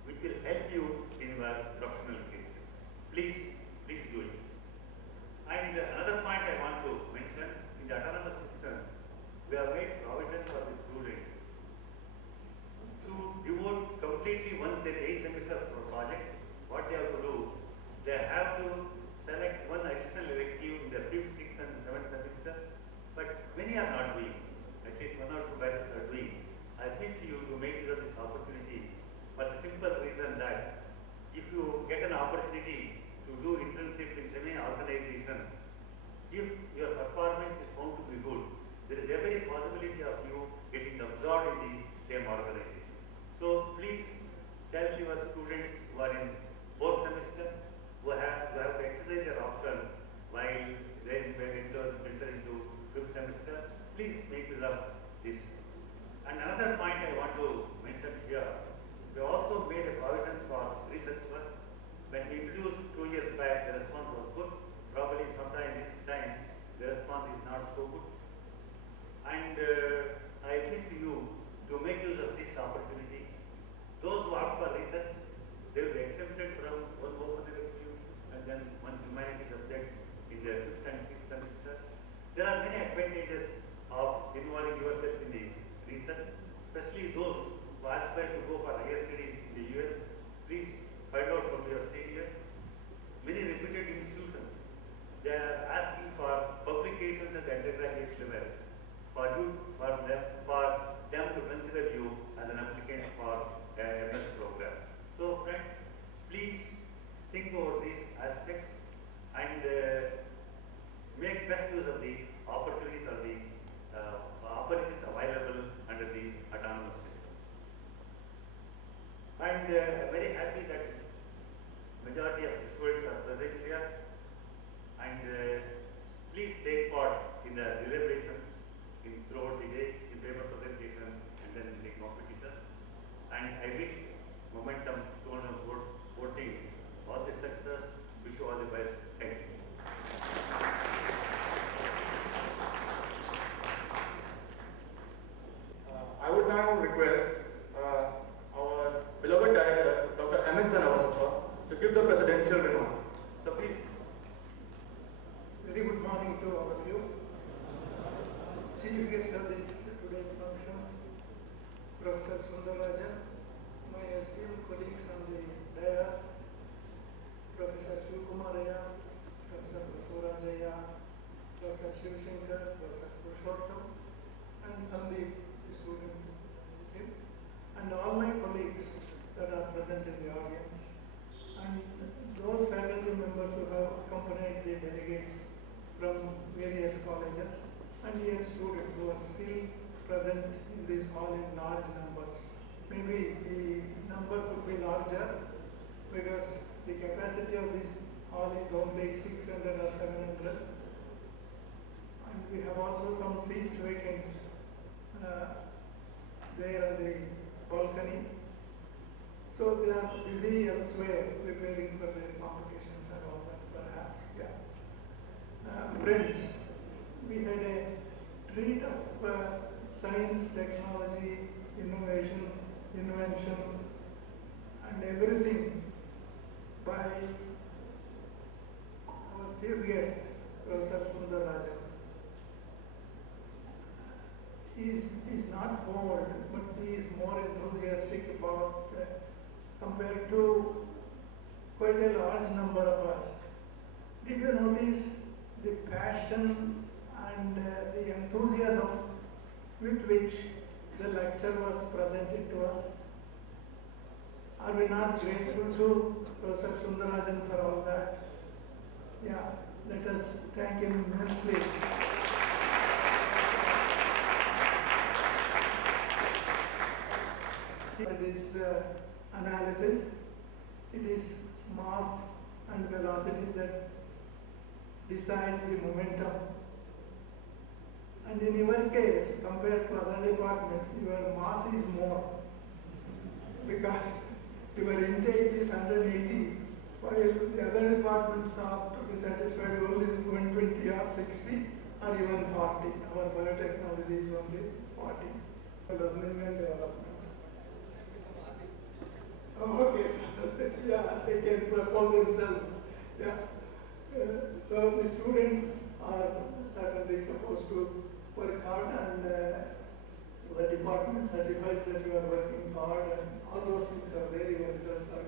which will help you in your professional career. Please do it. And another point I want to mention, in the autonomous system, we have made provision for the students to devote completely one day 8 semester project. What they have to do, they have to select one additional elective in the 5th, 6th and 7th semester, but many are not doing. At least 1 or 2 batches are doing. I appeal to you to make use of this opportunity for the simple reason that if you get an opportunity to do internship in any organization, if your performance is found to be good, there is every possibility of you getting absorbed in the same organization. So please tell your students who are in 4th semester, who have to exercise their option while they enter into 5th semester, please make use of this. And another point I want to mention here, we also made a provision for research work. When we introduced 2 years back, the response was good. Probably sometime this time, the response is not so good. And I appeal to you to make use of this opportunity. Those who opt for research, they will be exempted from one open elective and then one humanities subject in their 5th and 6th semester. There are many advantages of involving yourself in the research, especially those who aspire to go for higher studies in the US. Please find out from your seniors. Many reputed institutions, they are asking for publications at the undergraduate level for them to consider you as an applicant for a MS program. So friends, please think over these aspects and make best use of the opportunities or the opportunities available under the autonomous system. And I'm very happy that majority of the students are present here, and please take part in the deliberations throughout the day, in paper presentation and then in the competition. And I wish Momentum 214 all the success, wish you all the best. Thank you. I would now request our beloved director, Dr. Amit Janavasappa, to give the presidential remark. So please. Very good morning to all of you. Chief guest of today's function, Professor Sundararajan, my esteemed colleagues on the dais, Professor Shivkumaraya, Professor Basavarajaya, Professor Shivshankar, Professor Purushottam, and Sandeep, the student representative, and all my colleagues that are present in the audience, and those faculty members who have accompanied the delegates from various colleges, and yet students who are still present in this hall in large numbers. Maybe the number could be larger because the capacity of this hall is only 600 or 700. And we have also some seats vacant there on the balcony. So they are busy elsewhere preparing for their competitions and all that, perhaps, yeah. Friends, we had a treat of science, technology, innovation, invention, and everything by our chief guest, Professor Sundarajan. He is not bold, but he is more enthusiastic about, compared to quite a large number of us. Did you notice the passion and the enthusiasm with which the lecture was presented to us? Are we not grateful to Professor Sundarajan for all that? Yeah, let us thank him immensely. This analysis, it is mass and velocity that decide the momentum. And in your case, compared to other departments, your mass is more because your intake is 180, while the other departments are to be satisfied only with 120 or 60 or even 40. Our biotechnology is only 40. Learning and development. Oh, okay, yeah, they can perform themselves. Yeah. So the students are certainly supposed to work hard, and the department certifies that you are working hard, and all those things are there, your results are.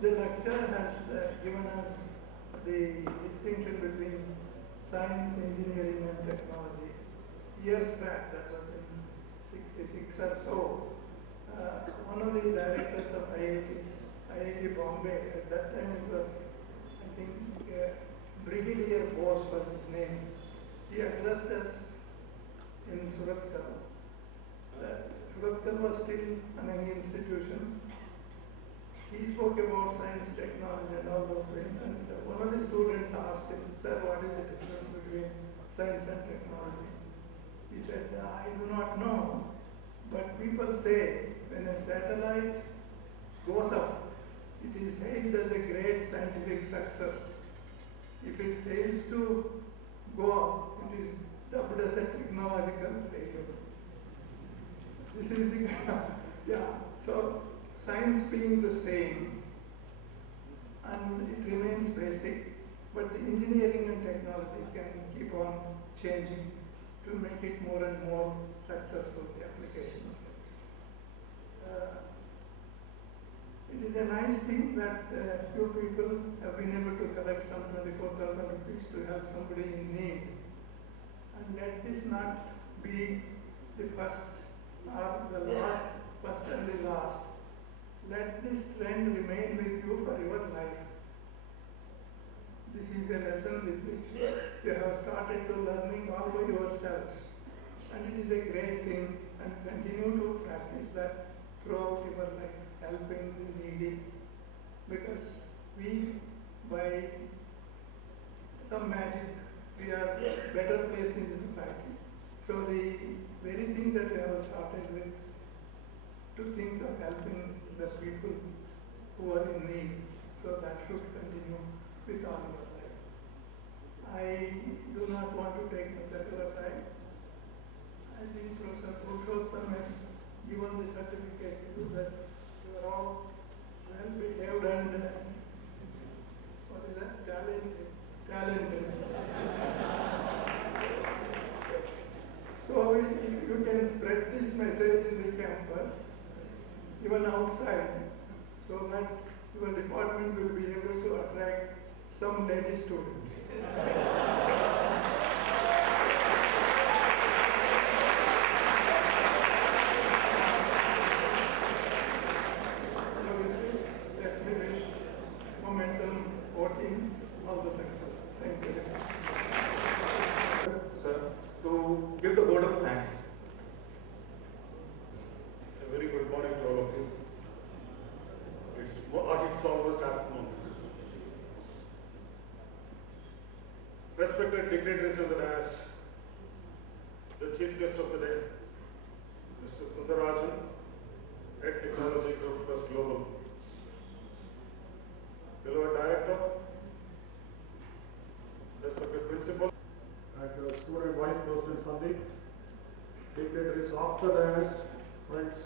The lecture has given us the distinction between science, engineering, and technology. Years back, that was in 66 or so, one of the directors of IIT Bombay, at that time it was, I think, Brigadier Bose was his name. He addressed us in Suratkal. Suratkal was still an young institution. He spoke about science, technology, and all those things. And one of the students asked him, "Sir, what is the difference between science and technology?" He said, "I do not know, but people say when a satellite goes up, it is hailed as a great scientific success. If it fails to go up, it is dubbed as a technological failure." This is the, yeah, so science being the same, and it remains basic, but the engineering and technology can keep on changing to make it more and more successful, the application of it. It is a nice thing that few people have been able to collect some 24,000 rupees to help somebody in need. And let this not be the first or the last, first and the last. Let this trend remain with you for your life. This is a lesson with which you have started to learning all by yourselves. And it is a great thing, and continue to practice that throughout your life, helping the needy. Because we, by some magic, we are better placed in the society. So the very thing that we have started with, to think of helping the people who are in need, so that should continue with all your life. I do not want to take much of your time. I think Professor Purushottam has given the certificate to you that you are all well behaved and what is that? Talented. So if you can spread this message in the campus, even outside, so that your department will be able to attract some lady students. So with this, let me wish momentum, voting, all the success. Thank you. Sir, to give the vote of thanks. A very good morning to all of you. It's almost afternoon. Respected dignitaries on the dais, the chief guest of the day, Mr. Sundarajan, Head Technology Group Quest Global, beloved director, respected principal, and student vice president Sandeep, dignitaries of the dais, friends.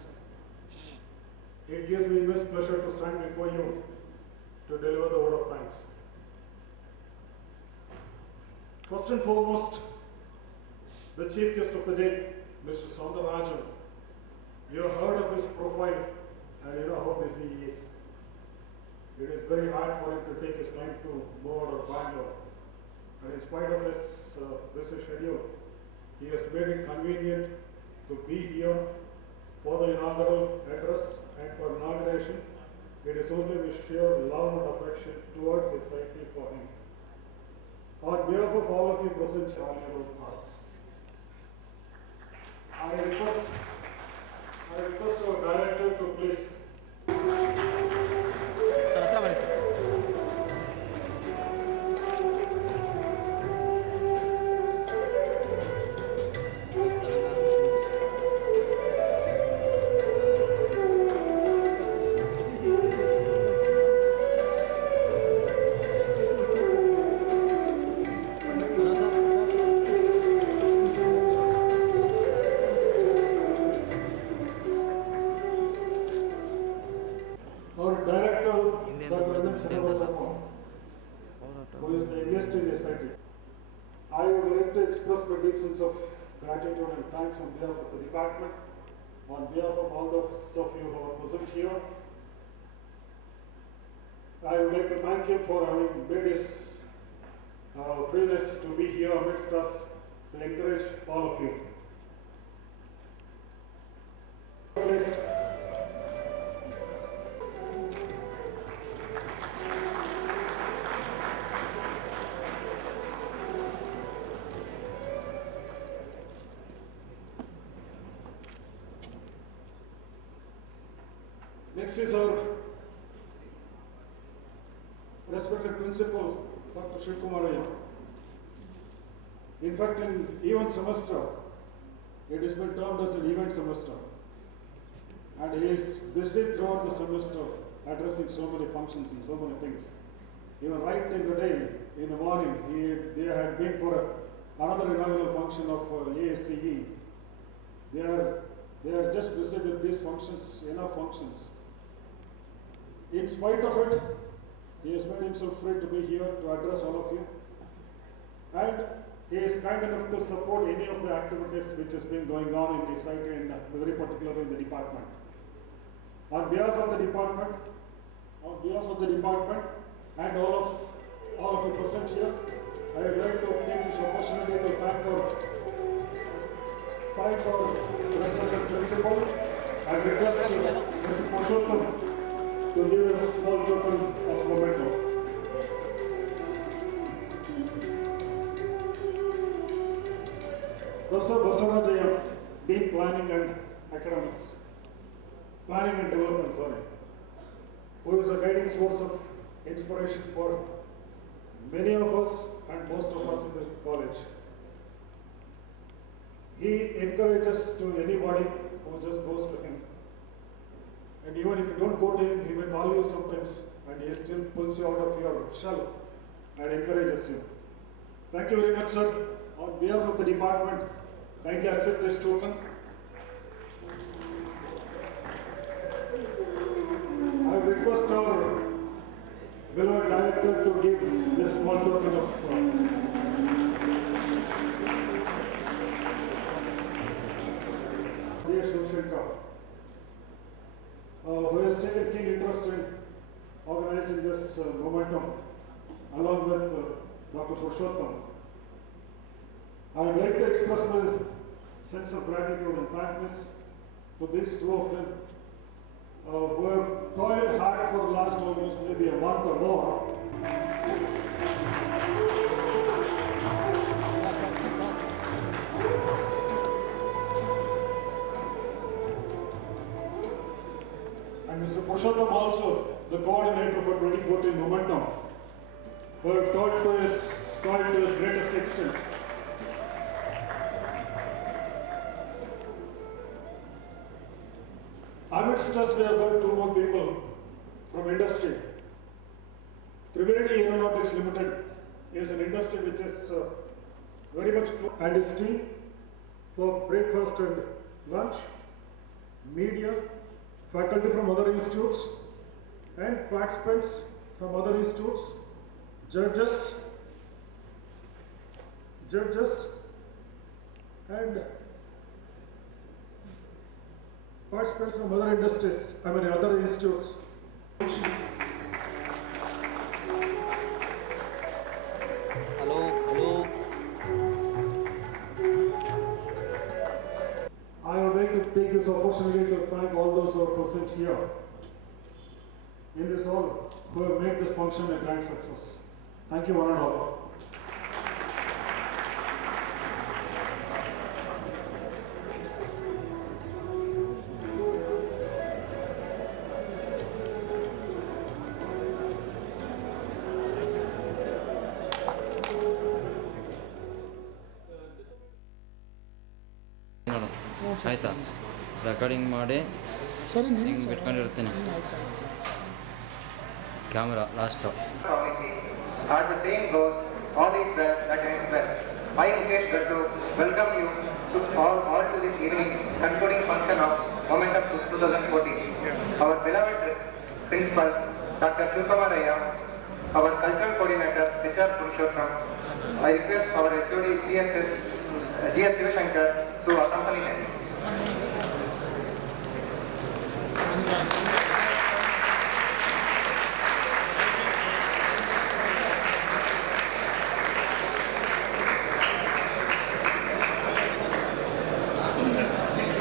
It gives me immense pleasure to stand before you to deliver the word of thanks. First and foremost, the chief guest of the day, Mr. Soundarajan. You have heard of his profile and you know how busy he is. It is very hard for him to take his time to go out of Bangalore. And in spite of his busy schedule, he has made it convenient to be here for the inaugural address and for inauguration. It is only with sheer love and affection towards SIT for him. On behalf of all of you present, valuable thoughts. I request our director to please. Our director, Dr. Rajan Shanavasappa, who is the youngest in SIT. I would like to express my deep sense of gratitude and thanks on behalf of the department, on behalf of all those of you who are present here. I would like to thank him for having made his freeness to be here amidst us to encourage all of you. Please. Next is our respected principal, Dr. Srikumaraya. In fact, in event semester, it has been termed as an event semester. And he is busy throughout the semester addressing so many functions and so many things. Even right in the day, in the morning, they had been for another inaugural function of ASCE. They are just busy with these functions, enough functions. In spite of it, he has made himself free to be here to address all of you. And he is kind enough to support any of the activities which has been going on in the site and very particularly in the department. On behalf of the department and all of you present here, I would like to take this opportunity to thank our respected principal. I request Mr. Purushottam to give us a small token of momentum. Professor Basanajaya, Dean Planning and Development, who is a guiding source of inspiration for many of us and most of us in the college. He encourages to anybody who just goes to him. And even if you don't go to him, he may call you sometimes and he still pulls you out of your shell and encourages you. Thank you very much, sir. On behalf of the department, kindly accept this token. I request our beloved director to give this small token of Jay Shivshankar, who has taken keen interest in organizing this momentum. along with Dr. Purushottam. I would like to express my sense of gratitude and thankfulness to these two of them who have toiled hard for the last maybe a month or more. And Mr. Purushottam also, the coordinator for 2014 Momentum, who have toiled to his greatest extent. Amidst us, we have got two more people from industry. Trivedi Aeronautics Limited is an industry which is very much close, and his team for breakfast and lunch, media, faculty from other institutes, and participants from other institutes, judges, and participants from other industries, other institutes. Hello. I would like to take this opportunity to thank all those who are present here in this hall who have made this function a grand success. Thank you, one and all. ಆಯ್ತಾ recording ಮಾಡಿ ಹಿಂಗೆ ಬಿಟ್ಕೊಂಡಿರ್ತೀನಿ camera last. As the saying goes, all is well that ends well. I, Mukesh Gaddu, welcome you to all to this evening concluding function of Momentum 2014. Our beloved principal, Dr. Shivkumar Raya, our cultural coordinator, HR Purushottam. I request our HOD GS Sivashankar to accompany them.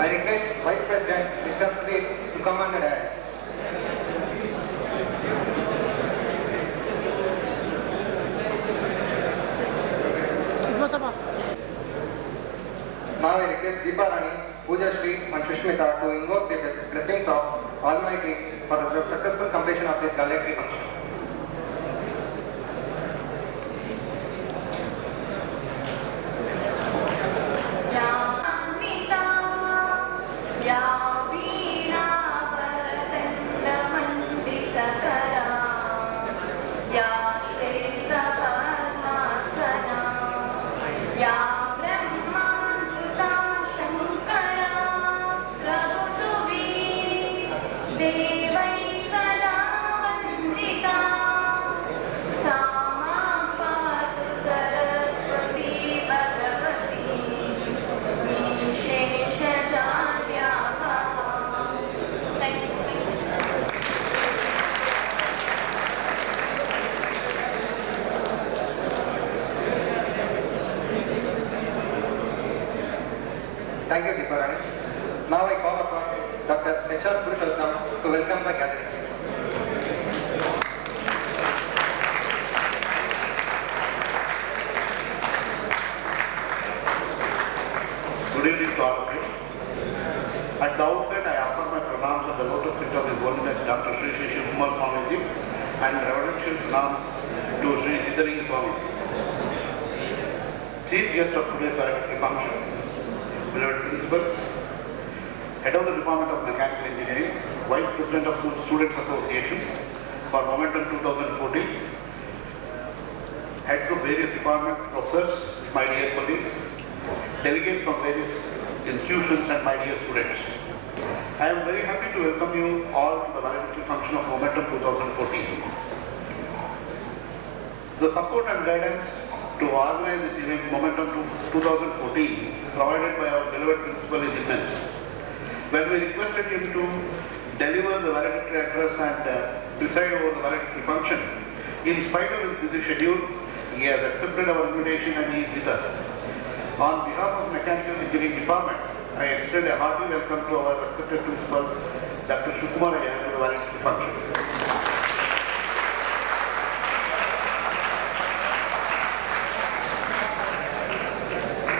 I request Vice President Mr. Sudeep to come on the dais. Now I request Deepa Rani, Pooja Shri and Shushmita to invoke the blessings of Almighty for the successful completion of this gallantry function. Thank you, Deepa Rani. Now I call upon Dr. HR Purushottam to welcome the gathering. Good evening to all of you. At the outset, I offer my pronouns at the lotus feet of His Holiness Dr. Sri Sri Shivkumar Swamiji and reverential pronouns to Sri Siddharinga Swami. Chief guest of today's valedictory function, beloved Principal, Head of the Department of Mechanical Engineering, Vice President of Students Association for Momentum 2014, Heads of various department professors, my dear colleagues, delegates from various institutions and my dear students. I am very happy to welcome you all to the valedictory function of Momentum 2014. The support and guidance to organize this event, Momentum 2014, provided by our beloved principal is immense. When we requested him to deliver the valedictory address and preside over the valedictory function, In spite of his busy schedule, he has accepted our invitation and he is with us. On behalf of Mechanical Engineering Department, I extend a hearty welcome to our respected principal, Dr. Shukumar Ayya, to the valedictory function.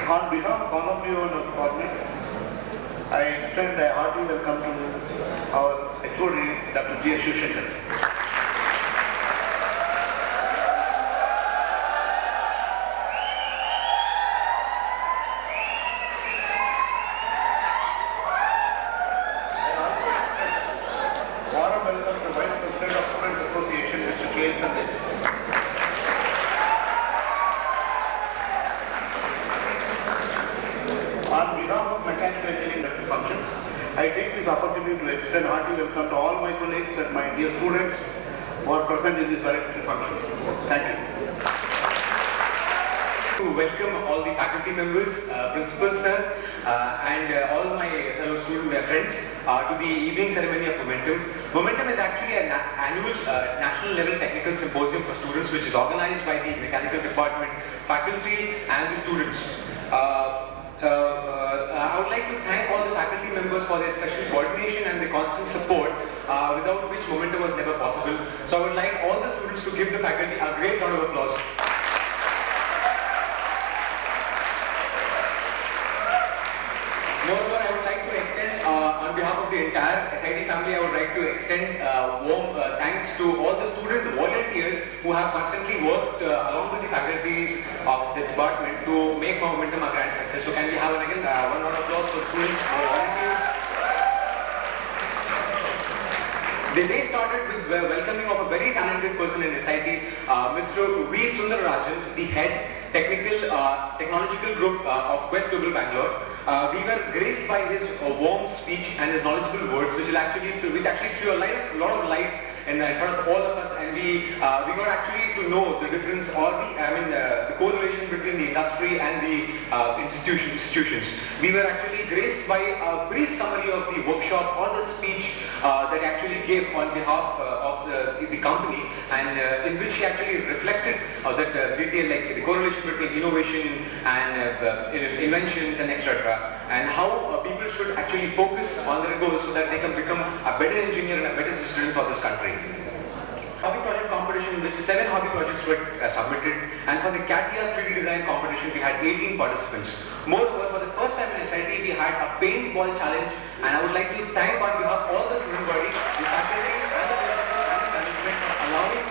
On behalf of all of you in the department, I extend a hearty welcome to our HOD, Dr. G. S. Shivshankar. Warm welcome to Vice President of Students Association, Mr. K. Sandhu. On behalf of Mechanical Engineering function, I take this opportunity to extend hearty welcome to all my colleagues and my dear students who are present in this valedictory function. Thank you. To welcome all the faculty members, principal sir, and all my fellow student friends to the evening ceremony of Momentum. Momentum is actually an annual national level technical symposium for students which is organized by the mechanical department, faculty and the students. I would like to thank all the faculty members for their special coordination and the constant support without which Momentum was never possible. So I would like all the students to give the faculty a great round of applause. Moreover, I would like to extend, on behalf of the entire SIT family, I would like to extend warm thanks to all the student volunteers who have constantly worked along with the faculties of the department to make Momentum a grand success. So can we have again one round of applause for students who are volunteers? The day started with welcoming of a very talented person in SIT, Mr. V. Sundararajan, the head technological group of Quest Global Bangalore. We were graced by his warm speech and his knowledgeable words, which actually threw a lot of light in front of all of us, and we got actually to know the difference or the correlation between the industry and the institutions. We were actually graced by a brief summary of the workshop or the speech that actually gave on behalf of the company, and in which he actually reflected that detail, like the correlation between innovation and inventions and etc. and how people should actually focus on their goals so that they can become a better engineer and a better citizen for this country. Hobby project competition in which 7 hobby projects were submitted, and for the CATIA 3D design competition we had 18 participants. Moreover, for the first time in SIT we had a paintball challenge, and I would like to thank on behalf of all the student body, the faculty and the principal and the management for allowing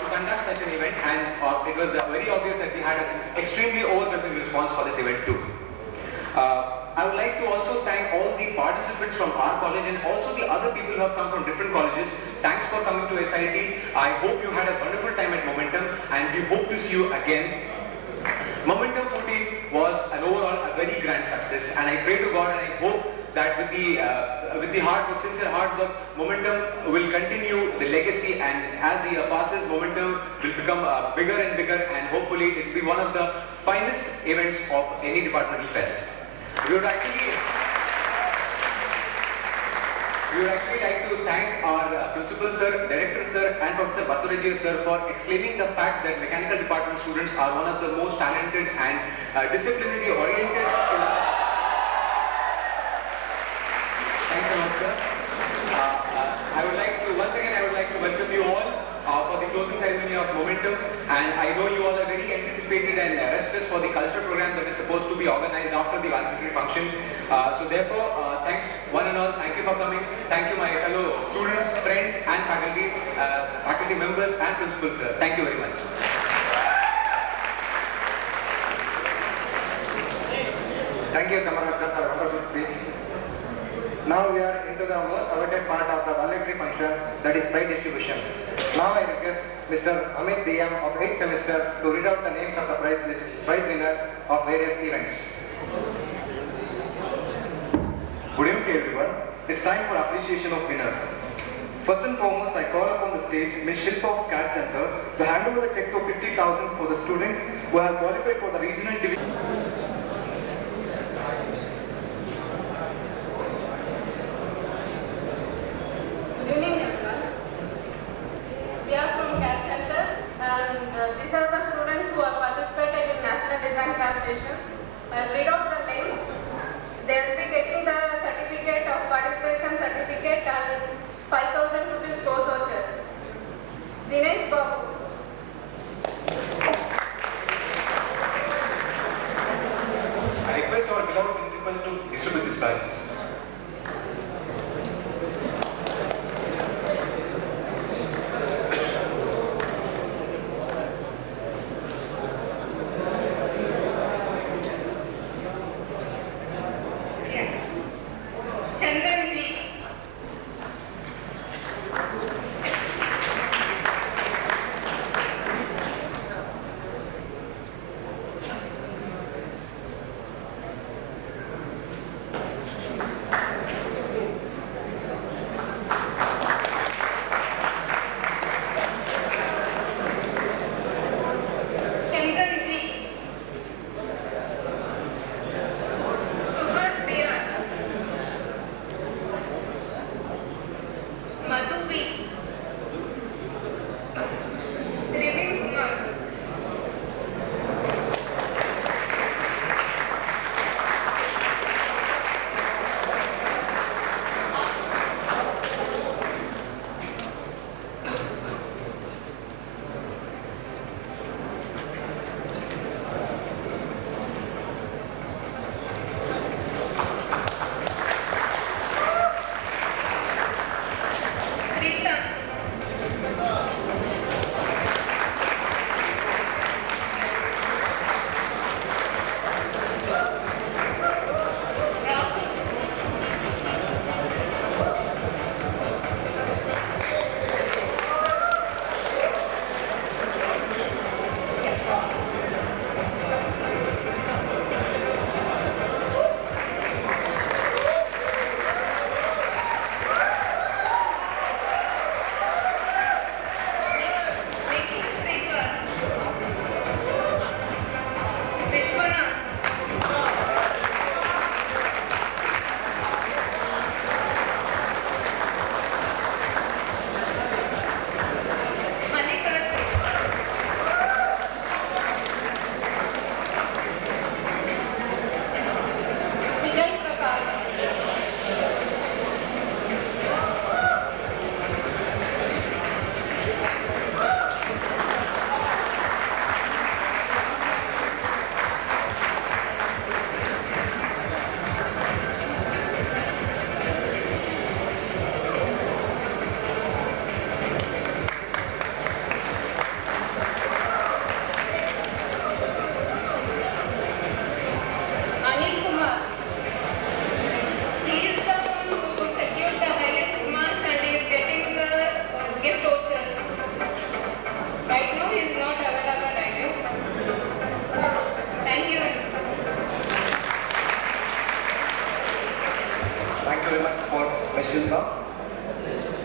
to conduct such an event, and it was very obvious that we had an extremely overwhelming response for this event too. I would like to also thank all the participants from our college and also the other people who have come from different colleges. Thanks for coming to SIT. I hope you had a wonderful time at Momentum, and we hope to see you again. Momentum 14 was overall a very grand success, and I pray to God and I hope that with the hard work, sincere hard work, Momentum will continue the legacy, and as the year passes, Momentum will become bigger and bigger, and hopefully it will be one of the finest events of any departmental fest. We would actually like to thank our principal sir, director sir and Professor Batsurajya sir for explaining the fact that mechanical department students are one of the most talented and disciplinary oriented students. Thanks a lot, sir. I would like to welcome you all for the closing ceremony of Momentum, and I know you all are very anticipated and restless for the culture program that is supposed to be organized after the valedictory function. So therefore, thanks one and all. Thank you for coming. Thank you my fellow students, friends and faculty members and principals, sir. Thank you very much. Thank you, Kamarata, for a wonderful speech. Now we are into the most awaited part of the valedictory function, that is prize distribution. Now I request Mr. Amit DM of 8th semester to read out the names of the prize winners of various events. Good evening everyone. It's time for appreciation of winners. First and foremost, I call upon the stage Ms. Shilpa of CAD Center to hand over the checks of 50,000 for the students who have qualified for the regional division. Good evening everyone. We are from CAD Center principal to distribute this prize.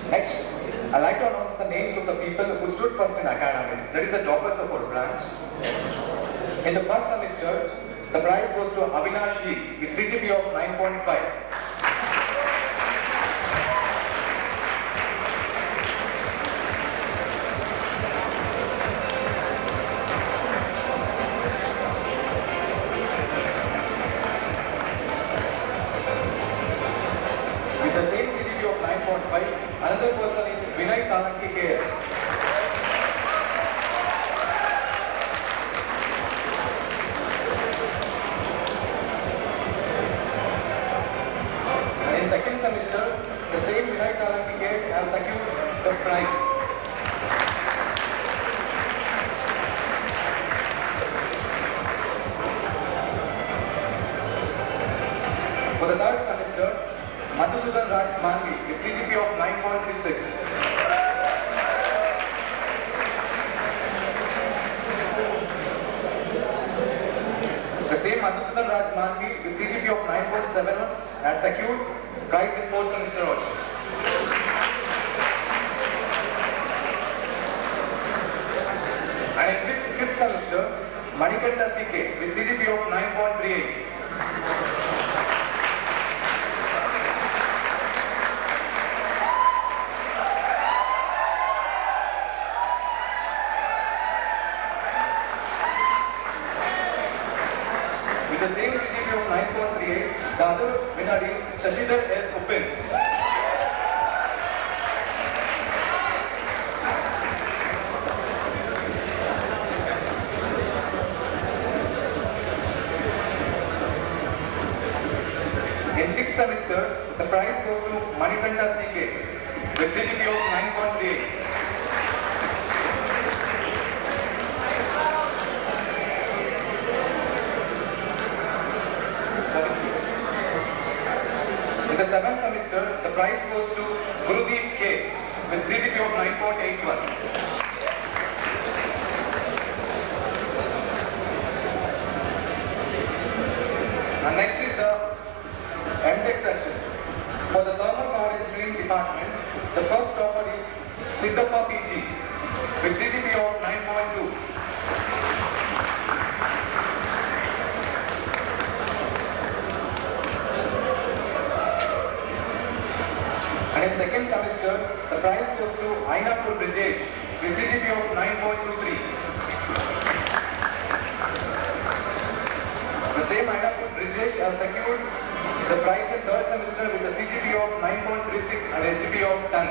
Next, I'd like to announce the names of the people who stood first in academics. That is the toppers of our branch. In the first semester, the prize goes to Avinash E with CGPA of 9.5. With the same CGPA of 9.5, another person is Vinay Talanki KS. And in second semester, the same Vinay Talanki KS have secured the prize. For the third semester, Madhusudan Raj Manvi with CGPA of 9.66. The same Madhusudan Raj Manvi with CGPA of 9.71 has secured prize in fourth semester also. And in fifth semester, Manikanta CK with CGPA of 9.38. With the same CGPA of 9.38, the other winner is Shashidhar S. Upin. semester, the prize goes to Manikanta CK with CGPA of 9.38. In the 7th semester, the prize goes to Gurudeep K with CGPA of 9.81. And next is the MTech section. For the Thermal Power Engineering Department, the first topper is Siddhappa PG with CGPA of 9.2. And in second semester, the prize goes to Ainapur Brijesh with CGPA of 9.23. The same Ainapur Brijesh secured the prize in third semester with a CGPA of 9.36 and a SGPA of 10.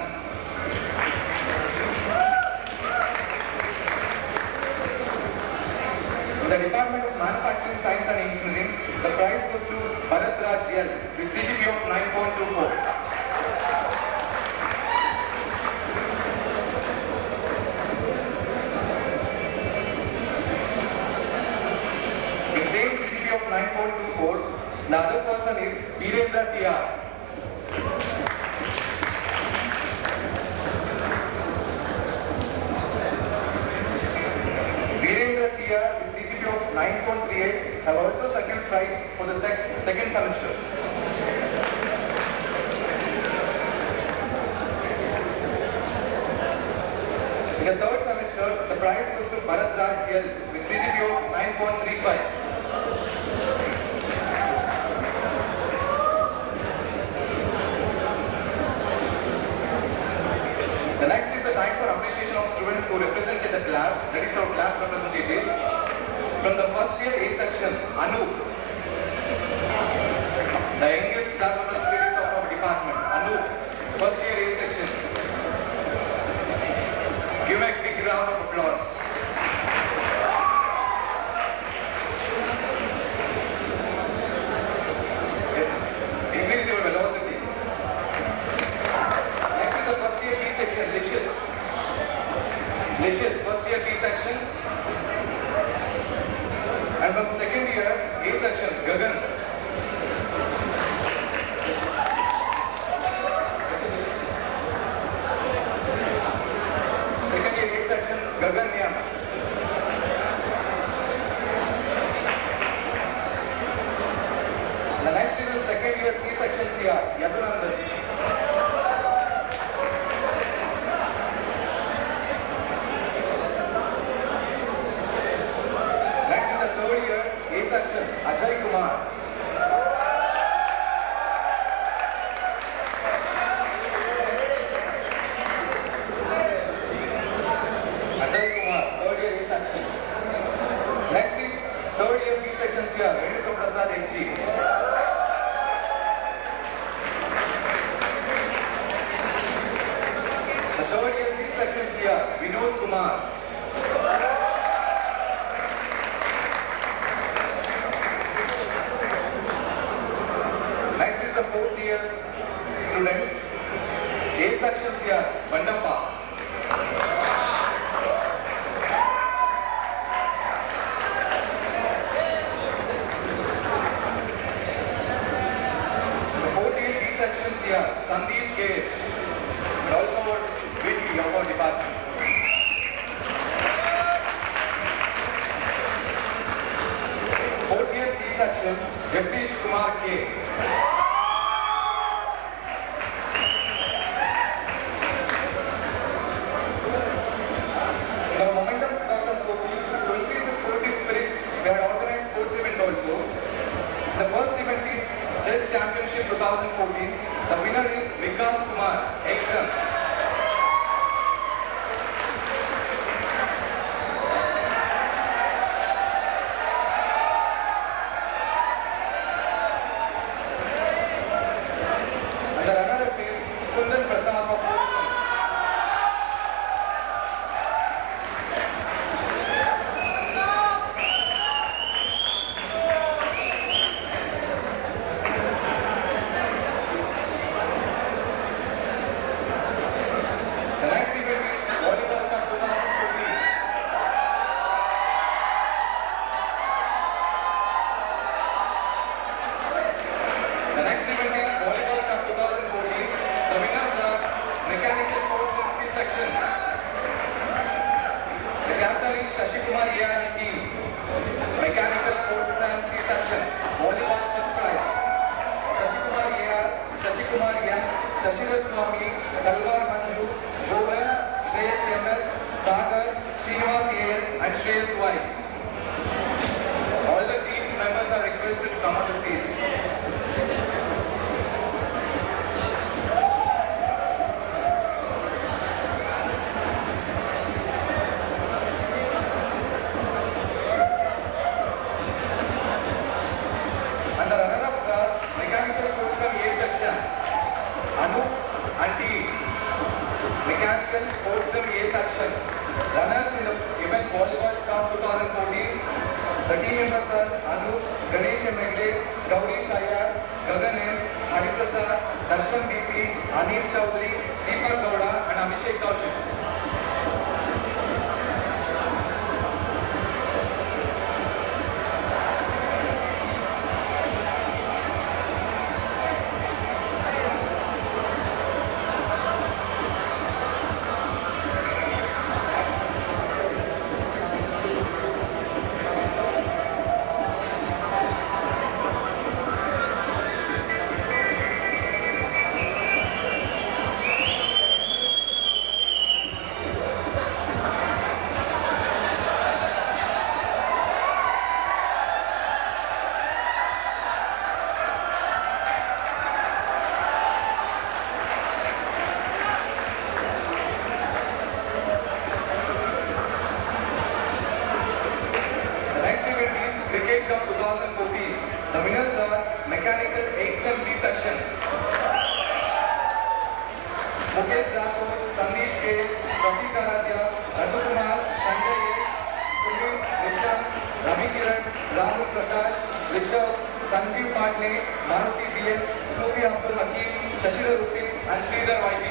In the Department of Manufacturing Science and Engineering, the prize goes to Bharat Raj L with CGPA of 9.24. With same CGPA of 9.24, the other person is Virendra TR. Virendra TR with CGPA of 9.38 have also secured prize for the second semester. In the third semester, the prize goes to Bharat Raj L with CGPA of 9.35. The next is the time for appreciation of students who represented the class, that is our class representative. From the first year A section, Anu, the youngest class representative of our department, Anu, first year A section. Give a big round of applause. Yes, increase your velocity. Next is the first year B section, Lishit. Lishit, first year B section. And from second year A section, Gagan. Second year A section, Gagan Nyama. The next is the second year C section, CR, Yadunandan. Next is the third year A section, Ajay Kumar. Ajay Kumar, third year A section. Next is third year B section, CR, Renuka Prasad HG. The third year C section, CR, Vinod Kumar. Next is the fourth year students. A section here, Vandappa. The fourth year B section here, Sandeep KH. And also our VP of our department. Fourth year C section, Jagdish Kumar K. In our Momentum 2014, to increase the sportive spirit, we had organized sports event also. The first event is Chess Championship 2014. The winner is Vikas Kumar, Exxon. And the runner-up is Kundan Pratap of Boston. Shashidhar Swami, Talwar Manju, Govind, Shreyas MS, Sagar, Srinivas AL, and Shreyas Y. All the team members are requested to come on the stage. And the runner-ups are Mechanical Course A section, Anu and T. Mechanical Course A section. Runners in the event Volleyball Cup 2014. The team members are Anu, Ganesh Megde, Gauri Shayar, Gagan M, Hariprasad, Darshan BP, Anil Chaudhary, Deepak Gowda, and Abhishek Kaushik. The next event is Cricket Cup 2014. The winners are Mechanical 8th B section. Mukesh Rathod, Sandeep K, Rafiq Aradhya, Ratu Kumar, Sanjay S, Sumit, Nishant, Ravi Kiran, Rahul Prakash, Rishabh, Sanjeev Patne, Maruti BN, Sufi Abdul Hakim, Shashidhar Rufi, and Sridhar YB.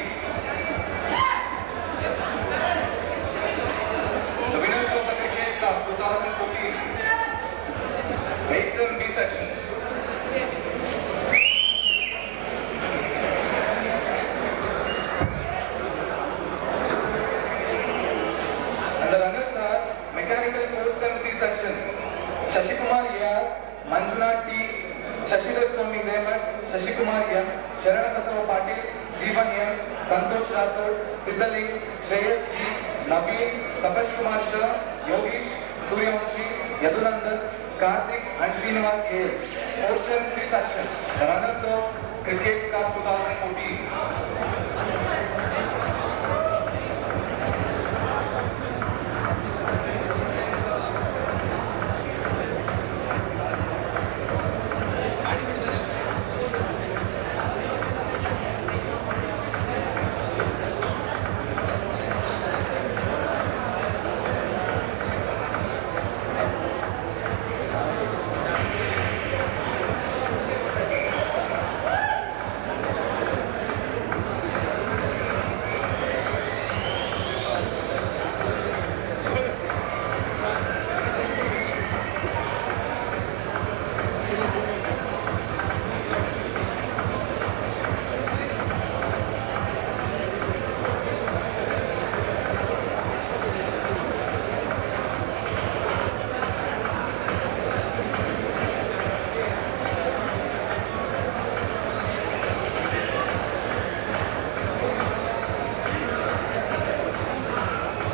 The winners of the Cricket Cup 2014, 8th B section. And the runners are Mechanical Course C section, Shashikumar AR, Manjunath T, Shashidhar Swami Demat, Shashikumar M, Sharana Basava Patil, Jeevan M, Santosh Rathod, Siddhaling, Shreyas G, Naveen, Tapash Kumar Shah, Yogish, Suryavanshi, Yadunandan, Karthik, and Srinivas AL. Sports and C section, the runners of Cricket Cup 2014.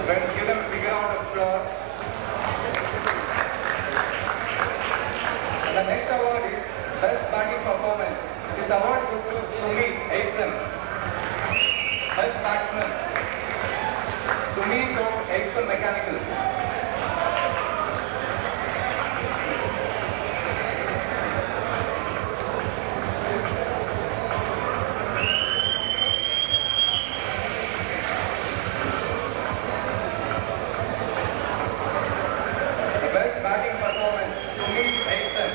Let's give them a big round of applause. The next award is Best Batting Performance. This award goes to Sumit Aitson. Best Batsman, Sumit of Aitson Mechanical. The best batting performance, Sumit Aitson.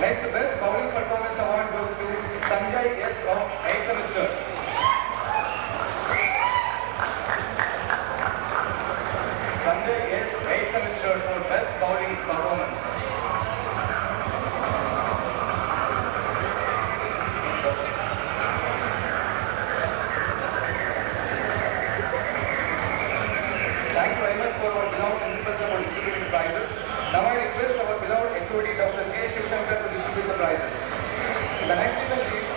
Next, the best bowling performance award goes to Sanjay S of 8th semester. Sanjay S, 8th semester for best bowling performance. Thank you very much for our beloved principal sir for distributing the prizes. Now I request our beloved HOD Dr. K. Shivshankar to distribute the prizes. The next event is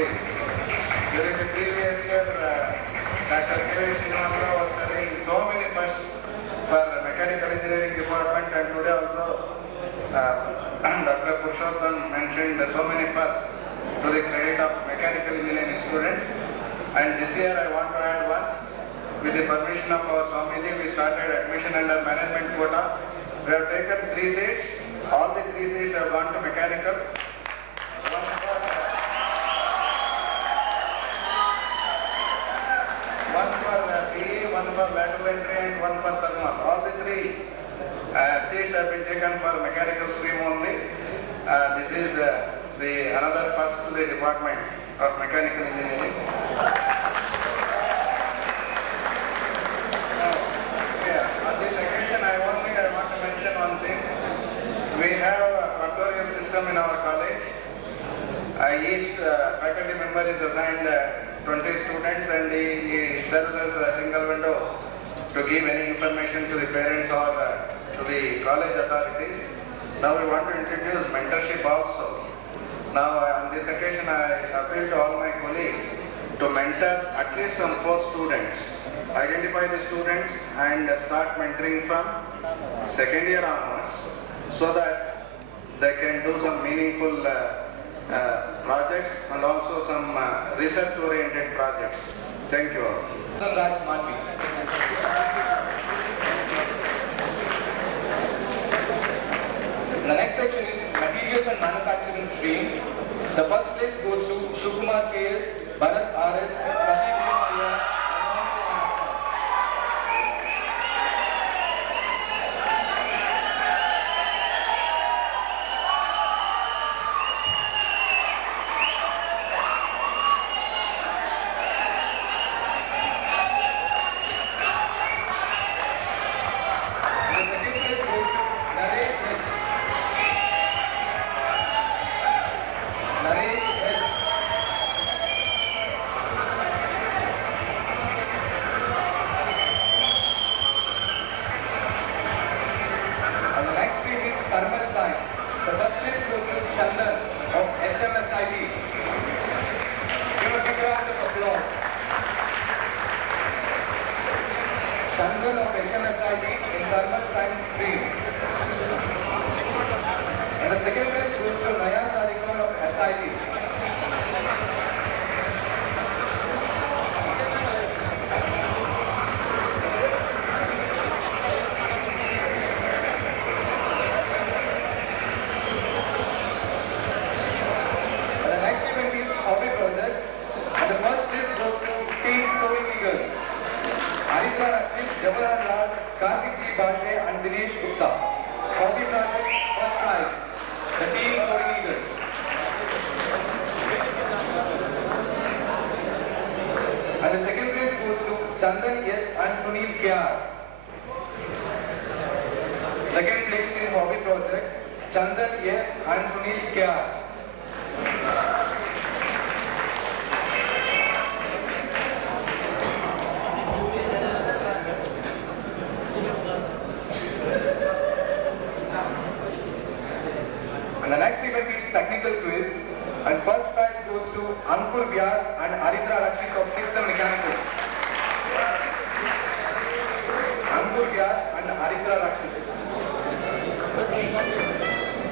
colleagues. During the previous year, Dr. K. V. Srinivasarao was telling so many firsts for mechanical engineering department, and today also Dr. Purushottam mentioned so many firsts to the credit of mechanical engineering students. And this year I want to add one. With the permission of our Swamiji, we started admission under management quota. We have taken 3 seats. All the 3 seats have gone to mechanical. One for PE, one for lateral entry, and one for thermal. All the 3 seats have been taken for mechanical stream only. This is another first to the department of mechanical engineering. On this occasion, I want to mention one thing. We have a proctorial system in our college. Each faculty member is assigned 20 students, and he serves as a single window to give any information to the parents or to the college authorities. Now we want to introduce mentorship also. Now on this occasion, I appeal to all my colleagues to mentor at least some 4 students. Identify the students and start mentoring from second year onwards, so that they can do some meaningful projects and also some research-oriented projects. Thank you all. Raj Manvi. The next section is Materials and Manufacturing stream. The first place goes to Shukumar K.S., Bharat R.S., Pradeep Kumar,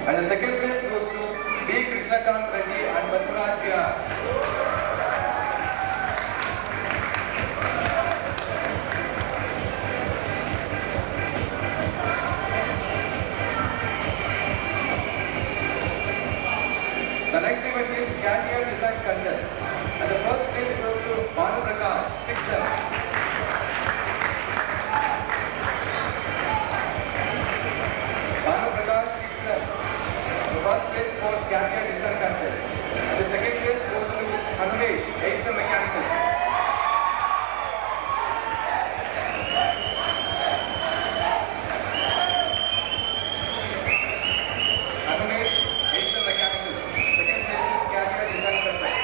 and the second place goes to B. Krishnakant Reddy and Baswaraj Vyas. The next event is Career Design Contest, and the first place goes to Banu Prakash, 6th. First place for Career Design Contest, and the second place goes to Anumesh, 8th Mechanical. Anumesh, 8th Mechanical, second place in Career Design Contest.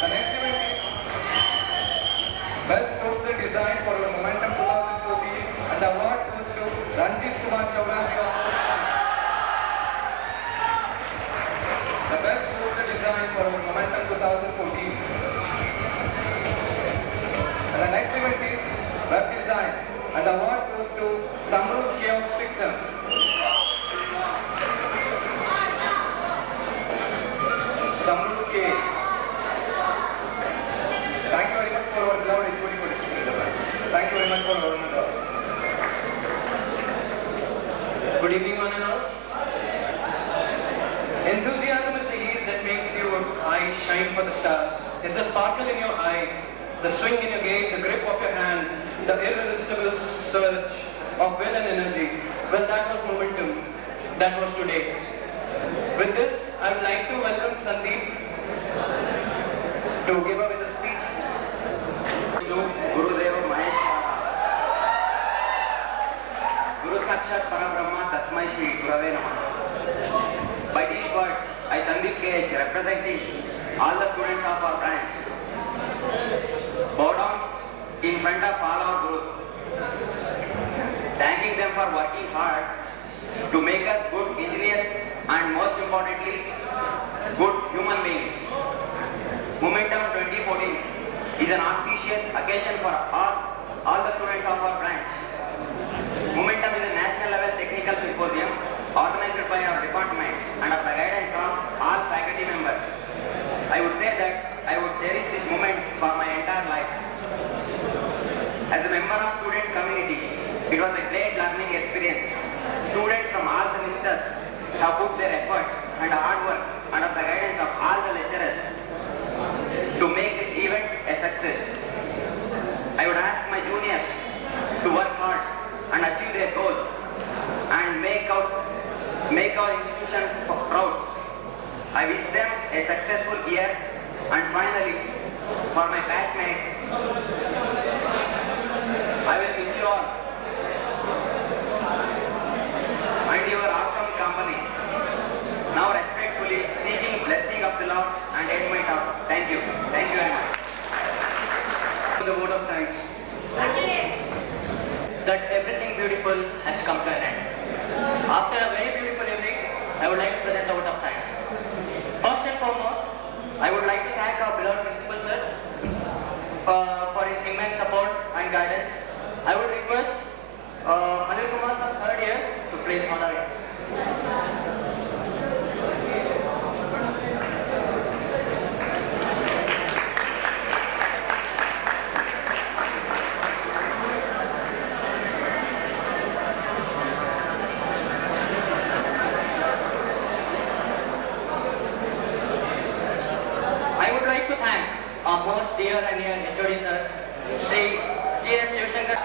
The next event is Best Poster Design for Momentum 2014, and the award goes to Ranjit Kumar Chaurasia. excel. Samruddh K. Thank you very much for our beloved HOD for discipline. Thank you very much for our honor. Good evening, one and all. Enthusiasm is the haze that makes your eyes shine for the stars. It's the sparkle in your eye, the swing in your gait, the grip of your hand, the irresistible surge of will and energy. Well, that was momentum. That was today. With this, I would like to welcome Sandeep to give away the speech to Gurudeva Mahesh Guru Sakshat Parabrahma Tasmai Shri Gurave Namaha. By these words, I, Sandeep KH, representing all the students of our branch, bow down in front of all our gurus, thanking them for working hard to make us good engineers and most importantly, good human beings. Momentum 2014 is an auspicious occasion for all the students of our branch. Momentum is a national level technical symposium organized by our department under the guidance of all faculty members. I would say that I would cherish this moment for my entire life. As a member of student community, it was a great learning experience. Students from all semesters have put their effort and hard work under the guidance of all the lecturers to make this event a success. I would ask my juniors to work hard and achieve their goals and make our institution proud. I wish them a successful year, and finally, for my batchmates, I will miss you all and your awesome company. Now respectfully seeking blessing of the Lord and end my talk. Thank you. Thank you very much. The word of thanks. That everything beautiful has come to an end. After a very beautiful evening, I would like to present a vote of thanks. First and foremost, I would like to thank our beloved principal sir for his immense support and guidance. I would request Anil Kumar from 3rd year to please honor him. I would like to thank our most dear and near HOD sir, Shri G.S. Shivshankar.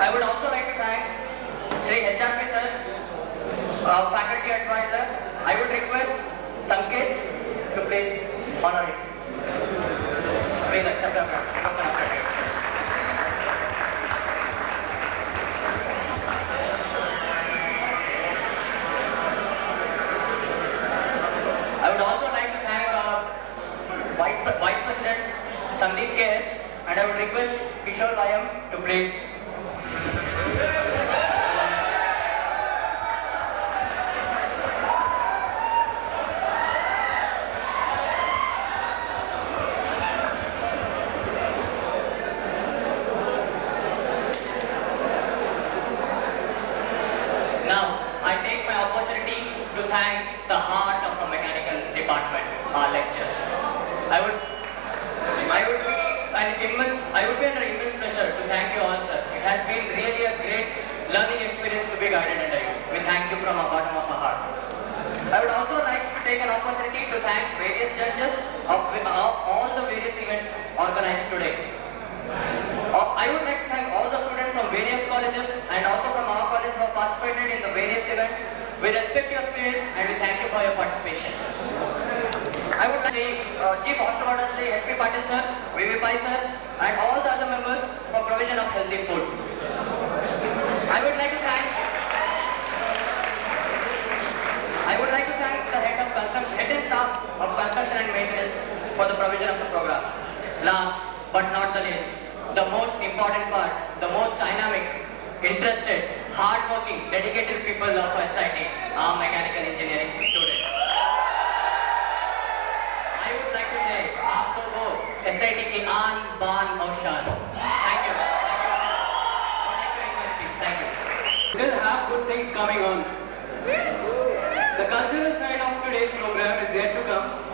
I would also like to thank Shri HRP sir, faculty advisor. I would request Sanket to please honor him. Please accept the applause. I would also like to thank our Vice President Sandeep KH, and I would request Kishore Layam to please. Now, I take my opportunity to thank the heart of the mechanical department, our lecturers. I would be under immense pleasure to thank you all, sir. It has been really a great learning experience to be guided under you. We thank you from the bottom of our heart. I would also like to take an opportunity to thank various judges of all the various events organized today. I would like to thank all the students from various colleges and also from our college who have participated in the various events. We respect your spirit and we thank you for your participation. I would like to thank Chief Hostel Warden Shri S.P. Patil sir, V.V. Pai sir, and all the other members for provision of healthy food. I would like to thank the head and staff of construction and maintenance for the provision of the program. Last but not the least, the most important part, the most dynamic, interested, hard-working, dedicated people of SIT are mechanical engineering students. I would like to say, Aapko wo SIT ki aan, baan aur shaan. Thank you. Thank you. Still have good things coming on. The cultural side of today's program is yet to come.